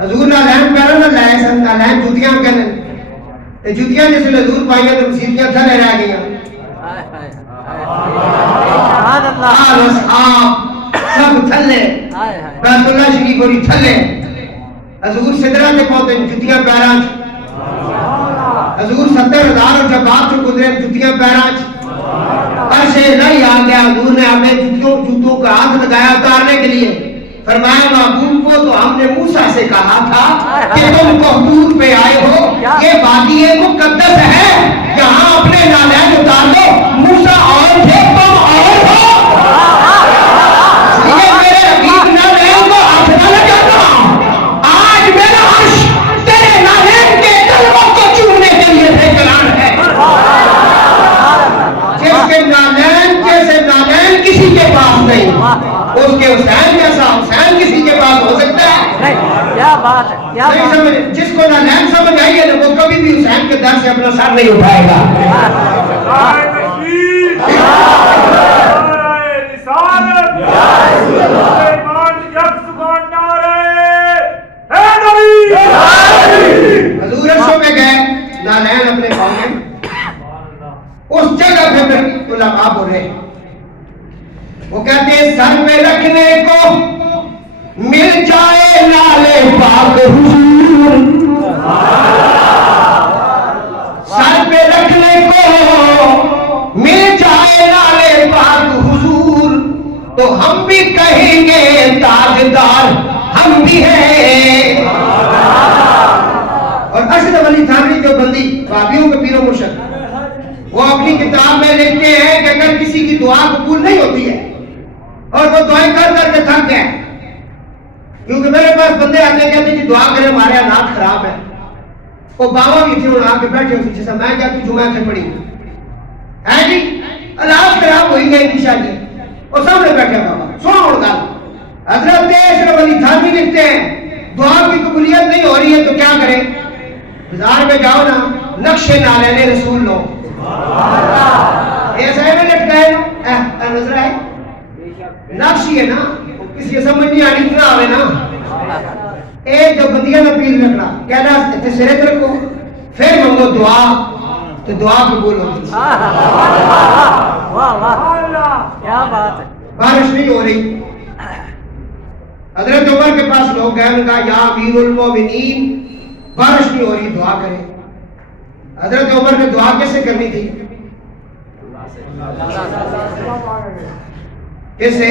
حضور نالین پہلے نہ لائے سن, نالین جوتیاں کرنے, جوتیاں جس نے حضور پائیاں تو مسیحیاں تھلے رہ گئیاں. آل اصحاب سب تھلے, بیت اللہ شریف ہوری تھلے. حضور صدرہ سے پہنچے جتیاں پیرانچ, حضور 70,000 اور جب آپ سے گزرے جتیاں پیرانچ. عرش نہیں آ گیا, حضور نے ہمیں جوتوں کا ہاتھ لگایا اتارنے کے لیے. فرمایا محبوب کو تو ہم نے موسیٰ سے کہا تھا کہ تم کوہتور پہ آئے ہو, یہ وادی مقدس ہے, یہاں اپنے نالین اتار دو. موسیٰ اور تھے تم اور ہو, یہ میرے حبیب نالین کو ہاتھ نہ لگانا. آج میرا عرش تیرے نالین کے قلبوں کو چومنے کے لیے بےقرار ہے. جس کے نالین جیسے نالین کسی کے پاس نہیں, اس کے حسین جیسا حسین کسی کے پاس ہو سکتا ہے؟ کیا بات ہے, کیا بات ہے. جس کو نالین سمجھ آئی ہے وہ کبھی بھی حسین کے در سے اپنا سر نہیں اٹھائے گا. حضور عرشوں میں گئے, نالین اپنے پاؤں میں, اس جگہ پہ پھر علماء بولے, وہ کہتے ہیں سر پہ رکھنے کو مل جائے لالے پاک حضور, تابعدار ہم بھی ہیں. اور اشرف علی تھانوی جو بندی وہابیوں کے پیر و مرشد، وہ اپنی کتاب میں لکھتے ہیں کہ اگر کسی کی دعا قبول نہیں ہوتی ہے اور وہ دعائیں کر کر کے تھک گئے، کیونکہ میرے پاس بندے آتے ہیں کہتے ہیں جی دعا کریں ہمارے حالات خراب ہیں. وہ باوا بھی تھے اور آ کے بیٹھے ہوئے جیسا میں کیا تو جمعہ سے پڑھی ہے جی حالات خراب ہوئی گئے انشاء جی. اور سامنے بیٹھے بابا سنو اور گل. حضرت اشرف علی تھانوی لکھتے ہیں دعا کی قبولیت نہیں ہو رہی ہے تو کیا کریں؟ بازار میں جاؤ نا، نقش نالین رسول لو. ایسا ہے نا لٹکا ہے نظر ہے نقش ہی ہے نا، کسی کو سمجھ نہیں آنی اتنا آوے نا. ایک جو بندیاں میں پیر لکڑا کہنا اتنے سرے تے رکھو پھر منگو دعا تو دعا قبول ہوتی. واہ واہ کیا بات ہے. بارش نہیں ہو رہی، حضرت عمر کے پاس لوگ گئے، ان کا یا امیر المومنین بارش نہیں ہو رہی دعا کریں. حضرت عمر نے دعا کیسے کرنی تھی؟ کیسے؟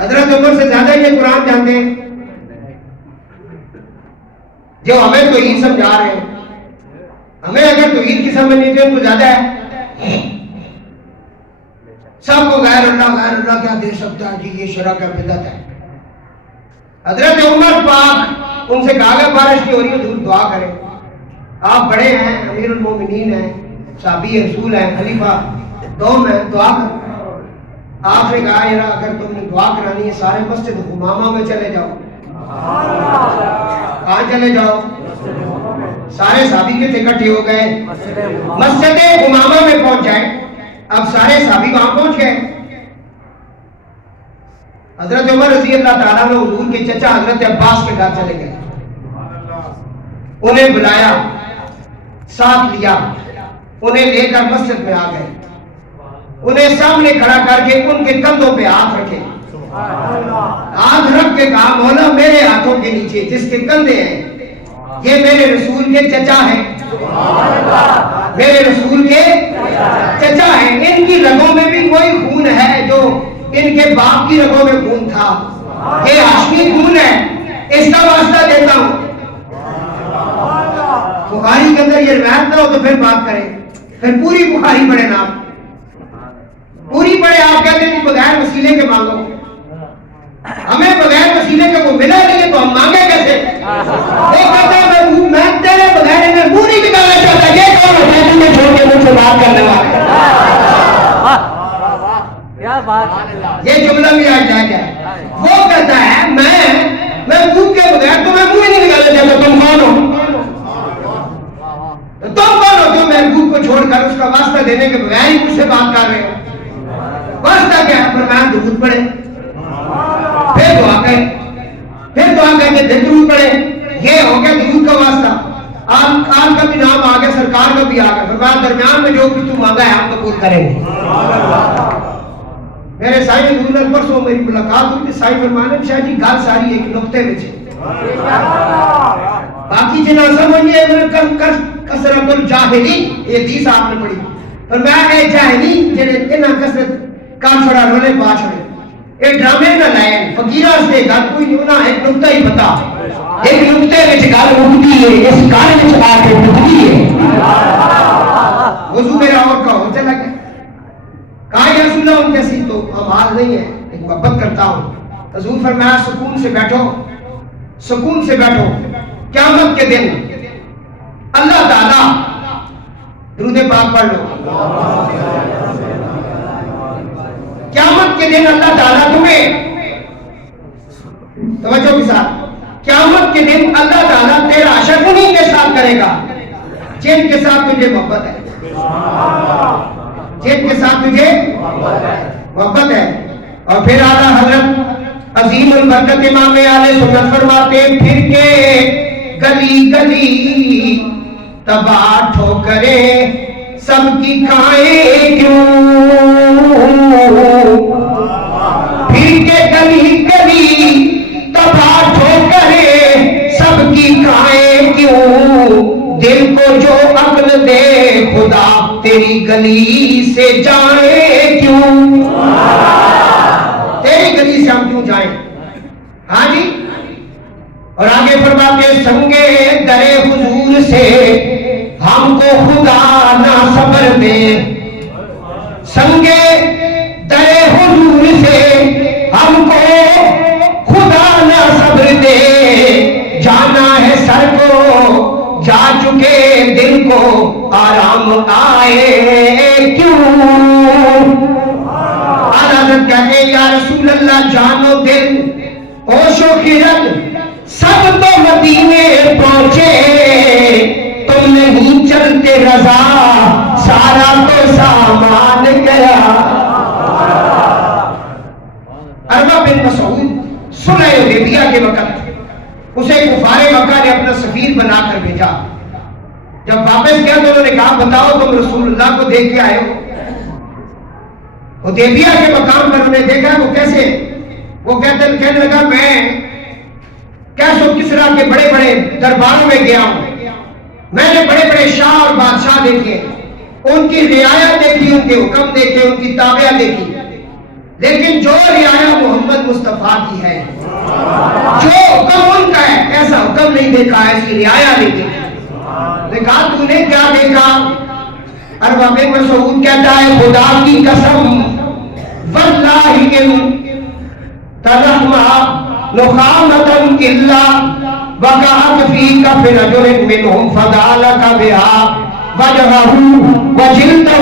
حضرت عمر سے زیادہ یہ قرآن جانتے ہیں جو ہمیں توحید سمجھا رہے ہیں. ہمیں اگر توحید کی سمجھ نہیں تھی تو زیادہ ہے. سب کو غیر اللہ کیا دے سکتا ہے جی، یہ شرک کا بدعت ہے. حضرت عمر پاک ان سے کہا گیا بارش نہیں ہو رہی ہے ضرور دعا کریں. آپ بڑے ہیں، امیر المومنین ہیں، صحابی رسول ہیں، خلیفہ دوم ہیں، دعا کریں. آپ نے کہا یار اگر تم نے دعا کرانی ہے سارے مسجد امامہ میں چلے جاؤ. کہاں چلے جاؤ؟ سارے صحابی کے اکٹھے ہو گئے، مسجد امامہ میں پہنچ جائے. اب سارے صحابی وہاں پہنچ گئے. حضرت عمر رضی اللہ تعالیٰ نے حضور کے چچا حضرت عباس کے گھر چلے گئے، انہیں بلایا، ساتھ لیا، انہیں لے کر مسجد میں آ گئے. انہیں سامنے کھڑا کر کے ان کے کندھوں پہ ہاتھ رکھے، ہاتھ رکھ کے کہا مولا میرے ہاتھوں کے نیچے جس کے کندھے ہیں یہ میرے رسول کے چچا ہیں، میرے رسول کے چچا ہیں. ان کی رگوں میں بھی کوئی خون ہے جو ان کے باپ کی رگوں میں خون تھا، یہ ہاشمی خون ہے، اس کا واسطہ دیتا ہوں. بخاری کے اندر یہ روایت نہ ہو تو پھر بات کریں، پھر پوری بخاری پڑھے نا، پوری پڑھے. آپ کہتے ہیں بغیر وسیلے کے مانگو، ہمیں بغیر وسیلے کے وہ ملا نہیں ہے تو ہم مانگے کیسے؟ وہ کہتا ہے میں تیرے بغیر انہیں منہ نہیں نکالنا چاہتا. یہ کون ہوتا ہے تمہیں چھوڑ کے مجھ سے بات کرنے والا؟ کیا بات. یہ جملہ بھی آج جائے گا. وہ کہتا ہے میں منہ کے بغیر تمہیں منہ نہیں نکالنا چاہتا. تم کون ہو؟ تم کون ہو جو محبوب کو چھوڑ کر اس کا واسطہ دینے کے بغیر ہی مجھ سے بات کر رہے ہو؟ واسطہ کیا ہے؟ فرمایا درود پڑھے، پھر دعا کریں، پھر دعا کر کے پھر درود پڑھے. یہ ہو گیا درود کا واسطہ. آپ کا بھی نام آ گیا، سرکار کا بھی آ گیا. فرمایا درمیان میں جو بھی تو مانگا ہے ہم قبول کریں گے. میرے سائی حضور نے پرسوں میری ملاقات ہوئی تھی. سائی فرمانے شاہ جی گل ساری ایک نقطے میں ہے، باقی جنہ سمجھے کثرت الجاہلی. یہ حدیث آپ نے پڑھی. فرمایا اے جاہلی جڑے انہاں کثرت کافرہ رولے پا چھڑے، اے ڈرامے نہ لائے فقیراں سے گل کوئی نہیں. انہاں ایک نقطہ ہی بتا، ایک نقطے وچ گل مکدی ہے، اس گل وچ آ کے مکدی ہے. وضو میرا اور کا ہو چلا گیا. کہا یا رسول اللہ ان جیسی تو امال نہیں ہے، ایک محبت کرتا ہوں. حضور فرمایا سکون سے بیٹھو، سکون سے بیٹھو. قیامت کے دن اللہ تعالیٰ درود پاک پڑھ لو. قیامت کے دن اللہ تعالیٰ تمہیں توجہ کے ساتھ، قیامت کے دن اللہ تعالیٰ تیرا حشر انہی کے ساتھ کرے گا جن کے ساتھ تجھے محبت ہے، جن کے ساتھ تجھے محبت ہے. اور پھر اعلیٰ حضرت عظیم البرکت امام اہل سنت فرماتے پھر کے گلی گلی تباہ ٹھوکریں سب کی کھائیں کیوں، پھر کے گلی گلی تباہ ٹھوکریں سب کی کھائیں کیوں، دل کو جو عقل دے خدا تیری گلی سے جائیں کیوں. تیری گلی سے ہم کیوں جائیں؟ ہاں جی، اور آگے فرماتے سنگے درے حضور سے ہم کو خدا نہ صبر دے، سنگے درے حضور سے ہم کو خدا نہ صبر دے، جانا ہے سر کو جا چکے دل کو آرام آئے کیوں؟ حضرت کہتے ہیں یا رسول اللہ جان و دل ہوش و خرد سب تو مدینے پہنچے، تم نہیں چلتے رضا سارا تو سامان گیا۔ عروہ بن مسعود صلح حدیبیہ کے وقت اسے کفار مکہ نے اپنا سفیر بنا کر بھیجا، جب واپس گیا تو انہوں نے کہا بتاؤ تم رسول اللہ کو دیکھ کے آئے ہو؟ حدیبیہ کے مقام پر انہیں دیکھا وہ کیسے، وہ کہنے لگا میں کیسو کسرا کے بڑے بڑے درباروں میں گیا ہوں، میں نے بڑے بڑے شاہ اور بادشاہ دیکھے، ان کی رعایا دیکھی، ان کے حکم دیکھے، ان کی تابعہ دیکھی، لیکن جو رعایا محمد مصطفیٰ کی ہے، جو حکم ان کا ہے، ایسا حکم نہیں دیکھا، ایسی رعایا نہیں دیکھی۔ نے کہا تو نے کیا دیکھا؟ عروہ بن مسعود کہتا ہے خدا کی قسم واللہ ان ترحما نخامتم الا وقعت فیک فی رجل منہم فدالک بہا وجہہ وجلدہ،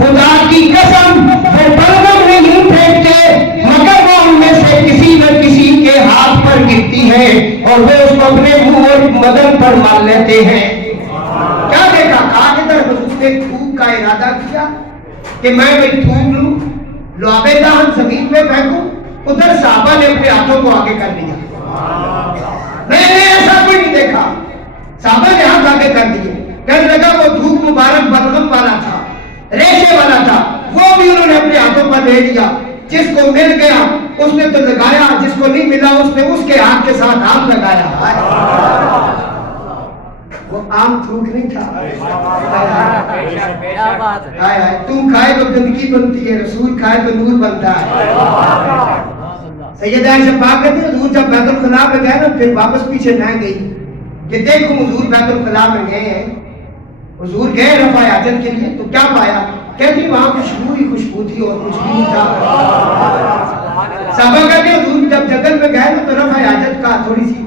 خدا کی قسم وہ بلغم نہیں پھینکتے مگر وہ ان میں سے کسی نہ کسی کے ہاتھ پر گرتی ہے اور وہ اس کو اپنے منہ اور بدن پر مال لیتے ہیں۔ کیا دیکھا؟ کہا کہ در حضور نے تھوک کا ارادہ کیا کہ میں کوئی تھوک لوں، لعابِ دہن زمین پہ پھینکوں، ادھر صحابہ نے اپنے ہاتھوں کو آگے کر لیا۔ میں نے ایسا کوئی نہیں دیکھا، صحابہ نے ہاتھ آگے کر دیے، کہنے لگا وہ تھوک مبارک بلغم والا تھا، ریشے والا تھا، وہ بھی انہوں نے اپنے ہاتھوں پر لے لیا، جس کو مل گیا اس نے تو لگایا، جس کو نہیں ملا اس نے اس کے ہاتھ کے ساتھ ہاتھ لگایا۔ وہ عام تھوک نہیں تھا، تم کھائے تو گندگی بنتی ہے، رسول کھائے تو نور بنتا ہے۔ سیدہ عائشہ پاک کہتی ہے حضور جب بیت الخلاء میں گئے نا پھر واپس پیچھے نہ گئی کہ دیکھو حضور بیت الخلاء میں گئے ہیں، حضور گئے رفع حاجت کے لیے تو کیا پایا؟ کہتی وہاں خوشبو ہی خوشبو تھی اور کچھ بھی نہیں تھا۔ صحابہ کہتے ہیں حضور جب جنگل میں گئے نا تو رفع حاجت کا تھوڑی سی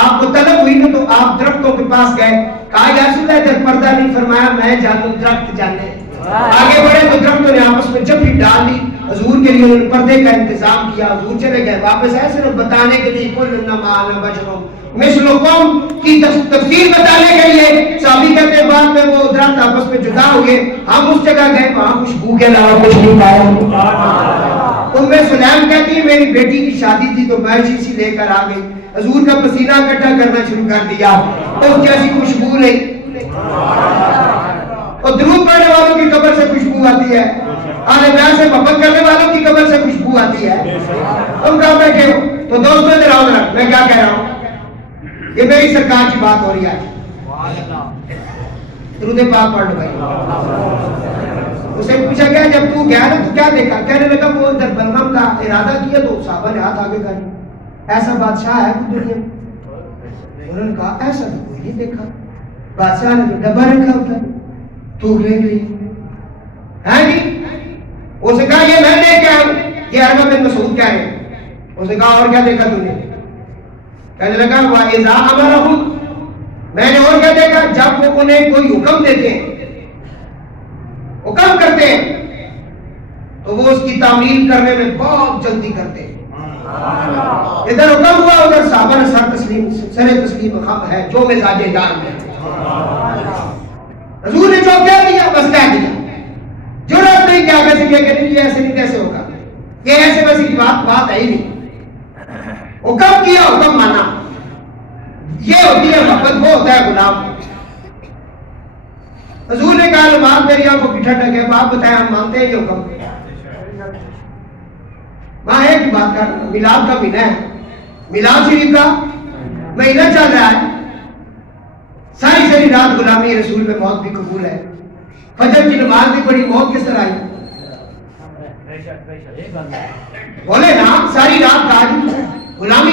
آپ کو طلب ہوئی نا تو آپ درختوں کے پاس گئے، کہا یا رسول اللہ ادھر پردہ نہیں، فرمایا میں جانوں درخت جانے۔ آگے بڑھے تو درختوں نے آپس میں جب بھی ڈال لی، حضور کے لیے انہوں نے پردے کا انتظام کیا، حضور چلے گئے واپس آئے صرف بتانے کے لیے کل انما انا بشر مثلکم کی تفسیر بتانے کے لیے۔ صحابی کہتے ہیں بعد میں وہ درخت آپس میں جدا ہوئے، ہم اس جگہ گئے وہاں خوشبو کے علاوہ کچھ نہیں پایا۔ ام سلیم کہتی ہے میری بیٹی کی شادی تھی تو میں شیشی لے کر آ گئی، حضور کا پسینہ اکٹھا کرنا شروع کر دیا، اس جیسی خوشبو نہیں۔ اور درود پڑھنے والوں کی قبر سے خوشبو آتی ہے، آل بیت سے محبت کرنے والوں کی قبر سے خوشبو آتی ہے۔ تم کہاں بیٹھے ہو؟ تو دوستوں ادھر آؤ ذرا، میں کیا کہہ رہا ہوں، یہ میری سرکار کی بات ہو رہی ہے۔ درود پاک پڑھ لو بھائی۔ اسے پوچھا گیا جب تو گیا نا تو کیا دیکھا؟ کہنے لگا وہ اندر بلغم کا ارادہ کیا تو صحابہ نے ہاتھ آگے کر لیا، ایسا بادشاہ ہے کوئی دنیا میں؟ انہوں نے کہا ایسا تو کوئی نہیں دیکھا، بادشاہ نے تو ڈبہ رکھا ہوتا ہے تھوکنے کے لیے، ہے جی؟ اس نے کہا یہ میں دیکھ کے آیا ہوں، یہ عروہ بن مسعود کہہ رہے ہیں۔ اس نے کہا اور کیا دیکھا تم نے؟ کہنے لگا وَإِذَا أَمَرَهُمْ، میں نے اور کیا دیکھا جب وہ انہیں کوئی حکم دیتے ہیں، حکم کرتے ہیں تو وہ اس کی تعمیل کرنے میں بہت جلدی کرتے ہیں۔ ادھر حکم ہوا ادھر صحابہ نے سر تسلیم خم ہے جو مزاج جان میں حضور نے جو کہہ دیا بس کہہ دیا، جرأت نہیں کہ آگے سے کہ نہیں یہ ایسے نہیں کیسے ہوگا، یہ ایسے ویسے کی بات ہے ہی نہیں، حکم کیا حکم مانا، یہ ہوتی ہے محبت، وہ ہوتا ہے غلام۔ حضور نے کہا بات میری آنکھوں کی ٹھنڈک ہے، آپ بتائیں ہم مانتے ہیں یہ حکم؟ وہاں ایک ہی بات کر، میلاد کا مہینہ ہے، میلاد شریف کا مہینہ چل رہا ہے، ساری ساری رات غلامی رسول میں موت بھی قبول ہے، فجر کی نماز بھی پڑھی، موت کس طرح آئی؟ بولے نا ساری رات کا غلامی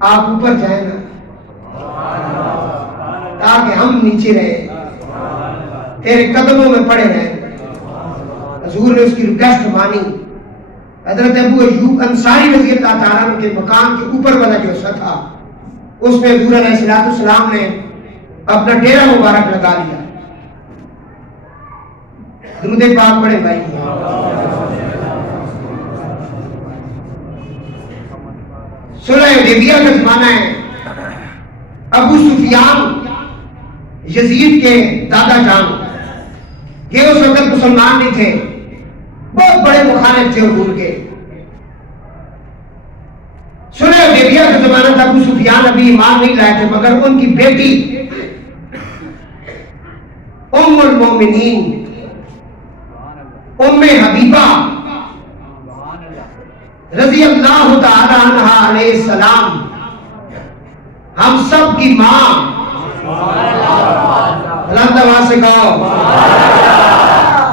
آپ اوپر جائیں نا تاکہ ہم نیچے رہے، تیرے قدموں میں پڑے رہیں۔ حضور نے اس کی ریکویسٹ مانی۔ حضرت ابو ایوب انصاری رضی اللہ تعالیٰ عنہ کے مکان کے اوپر والا جو حصہ تھا اس میں حضور علیہ السلام نے اپنا ڈیرا مبارک لگا لیا۔ درود پاک پڑھے بھائی۔ صلح حدیبیہ کا زمانہ ہے۔ ابو سفیان یزید کے دادا جان، یہ اس وقت مسلمان نہیں تھے، بہت بڑے مخالف تھے حضور کے۔ صلح حدیبیہ کا زمانہ تھا، ابو سفیان ابھی ایمان نہیں لائے تھے، مگر ان کی بیٹی ام المومنین ام حبیبہ رضی اللہ تعالی عنہ علیہ السلام، ہم سب کی ماں، اللہ تعالیٰ سے کہو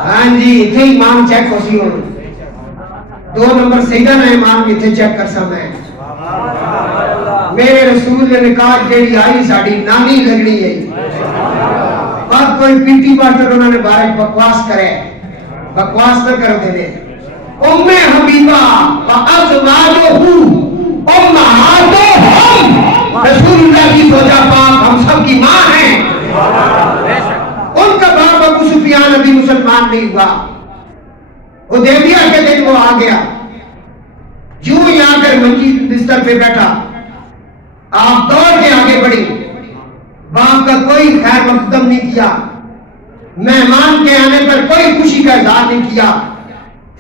ہاں جی تھے ایمان چیک ہو سی ہوں 2 نمبر سیدہ نے ایمان بھی تھے چیک کر سا میں میرے رسول نے نکاح جیڑی آئی ساڑی نانی لگنی ہے، بات کوئی پیٹی ماسٹر انہوں نے بارے بکواس کرے، بکواس نہ کر دینے۔ ام حبیبہ وازواجہ امہاتہم، رسول اللہ کی زوجہ پاک ہم سب کی ماں ہیں۔ ان کا باپ ابو سفیان ابھی مسلمان نہیں ہوا، حدیبیہ کے دن وہ آ گیا، جو ہی آ کر منجی بستر پہ بیٹھا، آپ دوڑ کے آگے بڑھی، باپ کا کوئی خیر مقدم نہیں کیا، مہمان کے آنے پر کوئی خوشی کا اظہار نہیں کیا،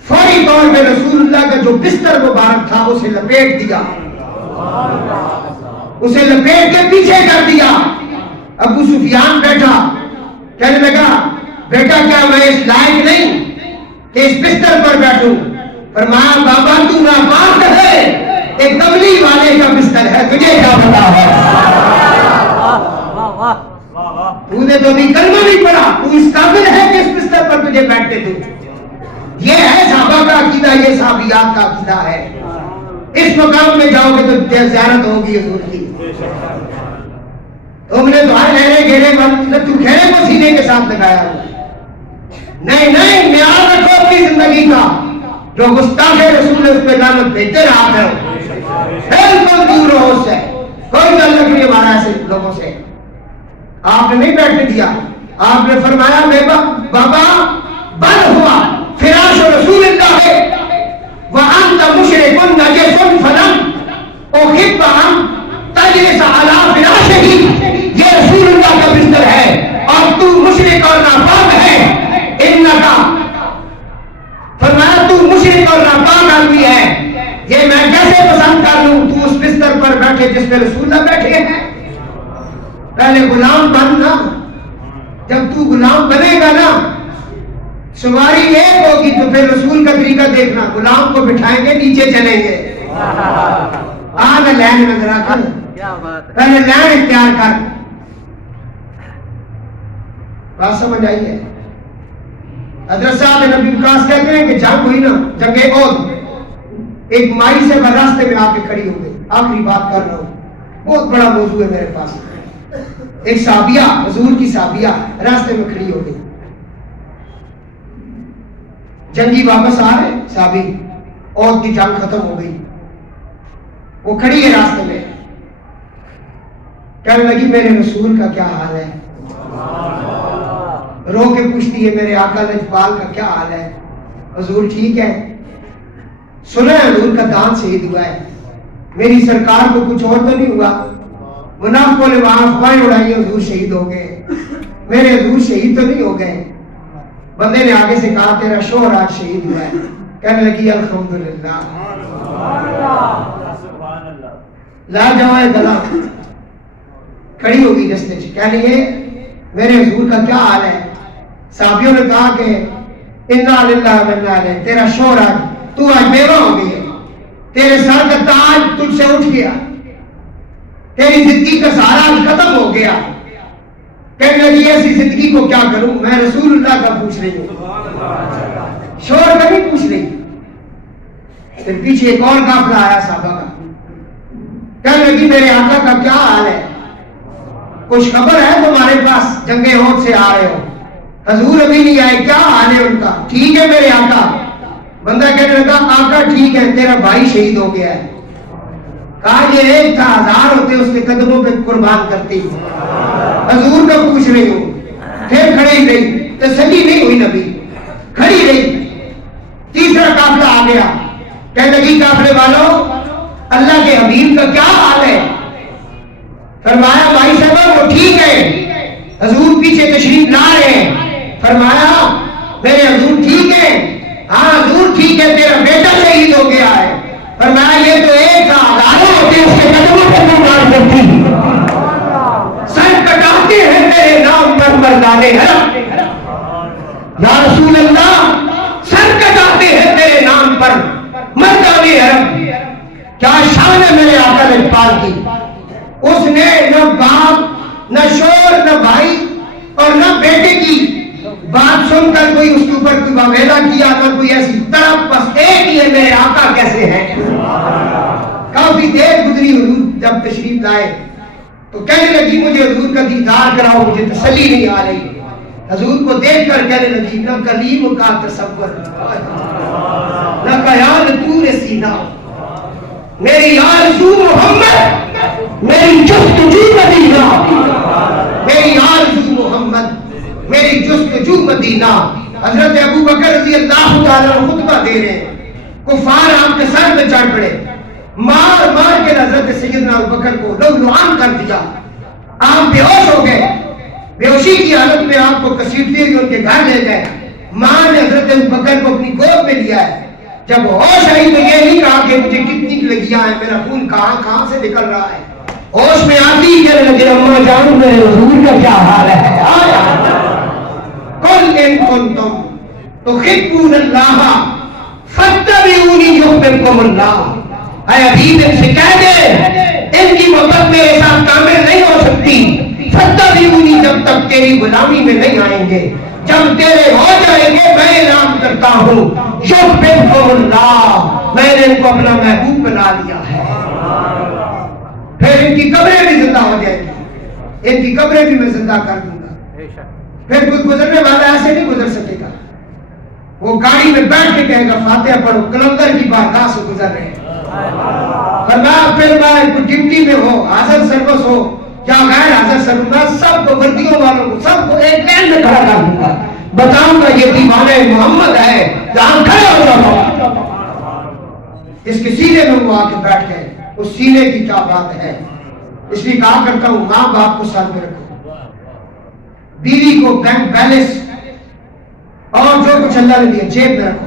فوری طور پہ رسول اللہ کا جو بستر مبارک تھا اسے لپیٹ دیا، اسے لپیٹ کے پیچھے کر دیا۔ ابو سفیان بیٹھا، کہنے لگا بیٹا کیا میں اس لائق نہیں کہ اس بستر پر بیٹھوں؟ فرمایا بابا تو ناپاک ہے، ایک کملی والے کا بستر ہے، تجھے کیا پتا ہے؟ تو نے تو بھی کلمہ نہیں پڑھا، تو اس قابل ہے کہ اس بستر پر تجھے بیٹھتے دوں؟ یہ ہے صحابہ کا عقیدہ، یہ صحابیات کا عقیدہ ہے۔ اس مقام میں جاؤ گے تو زیارت ہوگی حضور کی۔ تم نے تو ہر گھیرے گھیرے تو گھیرے کو سینے کے ساتھ لگایا ہو۔ نہیں نہیں، معیار رکھو اپنی زندگی کا، جو گستاخ رسول نے اس پہ لعنت بھیجتے رہا ہے، بالکل دور رہو اس سے، کوئی تعلق نہیں ہمارا ایسے لوگوں سے۔ آپ نے نہیں بیٹھنے دیا، آپ نے فرمایا بابا بند ہوا فراش رسول اللہ ہے وانت مشرک نجس فلم احب ان تجلس علی فراشہ، یہ رسول اللہ کا بستر ہے اور تو مشرک اور ناپاک ہے، انکا فرمایا تو مشرک اور ناپاک آدمی ہے، یہ میں کیسے پسند کر لوں تو اس بستر پر بیٹھے جس پہ رسول اللہ بیٹھے ہیں؟ پہلے غلام بننا، جب تو غلام بنے گا نا سواری ایک ہوگی تو پھر رسول کا طریقہ دیکھنا، غلام کو بٹھائیں گے نیچے چلیں گے، آگے لین نظر آ کر پہلے لین اختیار کر۔ بات سمجھ آئی ہے؟ حضرت صاحب نبی وقاص کہتے ہیں کہ جنگ ہوئی نا، جنگ احد، ایک مائی سے راستے میں آ کے کھڑی ہو گئی۔ آخری بات کر رہا ہوں، بہت بڑا موضوع ہے میرے پاس۔ ایک صحابیہ، حضور کی صحابیہ راستے میں کھڑی ہو گئی، جنگی واپس آ رہے صحابی، اور کی جنگ ختم ہو گئی، وہ کھڑی ہے راستے میں، کہنے لگی میرے رسول کا کیا حال ہے؟ رو کے پوچھتی ہے میرے آقا لجپال کا کیا حال ہے؟ حضور ٹھیک ہے؟ سنا ہے حضور کا دانت شہید ہوا ہے، میری سرکار کو کچھ اور تو نہیں ہوا؟ منافقوں نے وہاں افواہیں اڑائی حضور شہید ہو گئے، میرے حضور شہید تو نہیں ہو گئے؟ بندے نے آگے سے کہا تیرا شوہر آج شہید ہوا ہے، کہنے لگی الحمدللہ، لا جوائے گلا کھڑی ہوگی رستے سے، کہنے لگے میرے حضور کا کیا حال ہے؟ صحابیوں نے کہا کہ انا للہ و انا الیہ، تیرا شوہر آج، تو آج بیوہ ہو گئی ہے، تیرے سر کا تاج تجھ سے اٹھ گیا، تیری زندگی کا سہارا ختم ہو گیا۔ کہنے لگی ایسی زندگی کو کیا کروں، میں رسول اللہ کا پوچھ رہی ہوں، شوہر کا نہیں پوچھ رہی۔ پھر پیچھے ایک اور قافلہ آیا صحابہ کا، کہنے لگی میرے آقا کا کیا حال ہے؟ کچھ خبر ہے تمہارے پاس؟ جنگ احد سے آ رہے ہو، حضور ابھی نہیں آئے، کیا حال ہے ان کا؟ ٹھیک ہے میرے آقا۔ بندہ کہنے لگا آقا ٹھیک ہے، تیرا بھائی شہید ہو گیا ہے۔ کہا یہ ایک تھا، 1000 ہوتے اس کے قدموں پہ قربان کرتی۔ حضور کا پوچھ رہی ہوں، پھر کھڑی رہی، تسلی نہیں ہوئی نبی، کھڑی رہی۔ تیسرا قافلہ آ گیا، کہنے لگی قافلے والوں اللہ کے حبیب کا کیا حال ہے؟ فرمایا بھائی صاحب وہ ٹھیک ہے، حضور پیچھے تشریف لا رہے ہیں۔ فرمایا میرے حضور ٹھیک ہے؟ ہاں حضور ٹھیک ہے، تیرا بیٹا شہید ہو گیا ہے۔ فرمایا یہ تو ایک تھا، 1000 ہوتے اس کے قدموں پہ قربان کرتی۔ سر کٹاتے ہیں تیرے نام پر مردانے حرم، یا رسول اللہ سر کٹاتے ہیں تیرے نام پر مردانے حرم۔ کیا شان ہے میرے آقا اقبال کی! اس نے نہ باپ نہ شور نہ بھائی اور نہ بیٹے کی بات سن کر کوئی اس کے اوپر کوئی واویلا کیا، نہ کوئی ایسی طرف، بس ایک ہی ہے میرے آقا کیسے ہیں۔ کافی دیر گزری، حضور جب تشریف لائے تو کہنے لگی مجھے حضور کا دیدار کراؤ، مجھے تسلی نہیں آ رہی۔ حضور کو دیکھ کر کہنے لگی نہ کلیم کا تصور نہ خیال طور سینہ، میری آرزو محمد میری جستجو مدینہ، میری آرزو محمد میری جستجو مدینہ۔ حضرت ابو بکر رضی اللہ تعالیٰ خطبہ دے رہے ہیں، کفار آپ کے سر پہ چڑھ پڑے، مار مار کے حضرت سیدنا ابو بکر کو لولوان کر دیا۔ آپ بے ہوش ہو گئے، بے ہوشی کی حالت میں آپ کو کسیٹتے ہوئے ان کے گھر لے گئے۔ ماں نے حضرت ابو بکر کو اپنی گود میں لیا ہے۔ جب ہوش آئی تو یہ نہیں کہا کہ مجھے کتنی لگیاں ہیں، میرا خون کہاں سے نکل رہا ہے۔ ہوش میں آتی ہی کہنے لگے اماں جان میرے حضور کا کیا حال ہے؟ آیا قل ان کنتم تحبون اللہ فاتبعونی یحببکم اللہ۔ اے حبیب ان سے کہہ دے ان کی محبت میرے ساتھ کامل نہیں ہو سکتی، فاتبعونی جب تک تیری غلامی میں نہیں آئیں گے، جب تیرے ہو جائیں گے میں اعلان کرتا ہوں یحببکم اللہ، میں نے ان کو اپنا محبوب بنا لیا ہے۔ پھر ان کی قبریں بھی زندہ ہو جائیں گی، ان کی قبریں بھی میں زندہ کر دوں گا۔ پھر کوئی گزرنے والا ایسے نہیں گزر سکے گا، وہ گاڑی میں بیٹھ کے کہے گا فاتحہ پڑھو، کلندر کی بارگاہ سے گزر رہے ہیں۔ فرمایا پھر میں کوئی ڈیوٹی میں ہو، حاضر سروس ہو یا غیر حاضر سروس، میں سب کو وردیوں والوں کو سب کو ایک لائن میں کھڑا کر دوں گا، بتاؤں گا یہ دیوانہ محمد ہے، جہاں کھڑے ہو جاؤ۔ اس کے سینے میں وہ آ کے بیٹھ گئے، اس سینے کی کیا بات ہے۔ اس لیے کہا کرتا ہوں ماں باپ کو سر پہ رکھو، بیوی کو بینک بیلنس اور جو کچھ اللہ نے دیا جیب میں رکھو،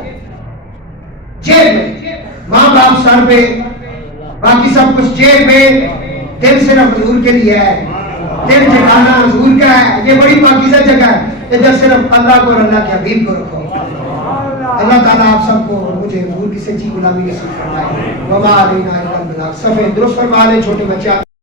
جیب میں، ماں باپ سر پہ، باقی سب کچھ جیب میں۔ دل صرف حضور کے لیے ہے، دل ٹھکانا حضور کا ہے، یہ بڑی پاکیزہ جگہ ہے، ادھر صرف اللہ کو اور اللہ کے حبیب کو رکھو۔ اللہ تعالیٰ آپ سب کو مجھے حضور کی سچی غلامی نصیب فرمائے۔ وما علینا الا البلاغ۔ سب درست فرما لیں، چھوٹے بچے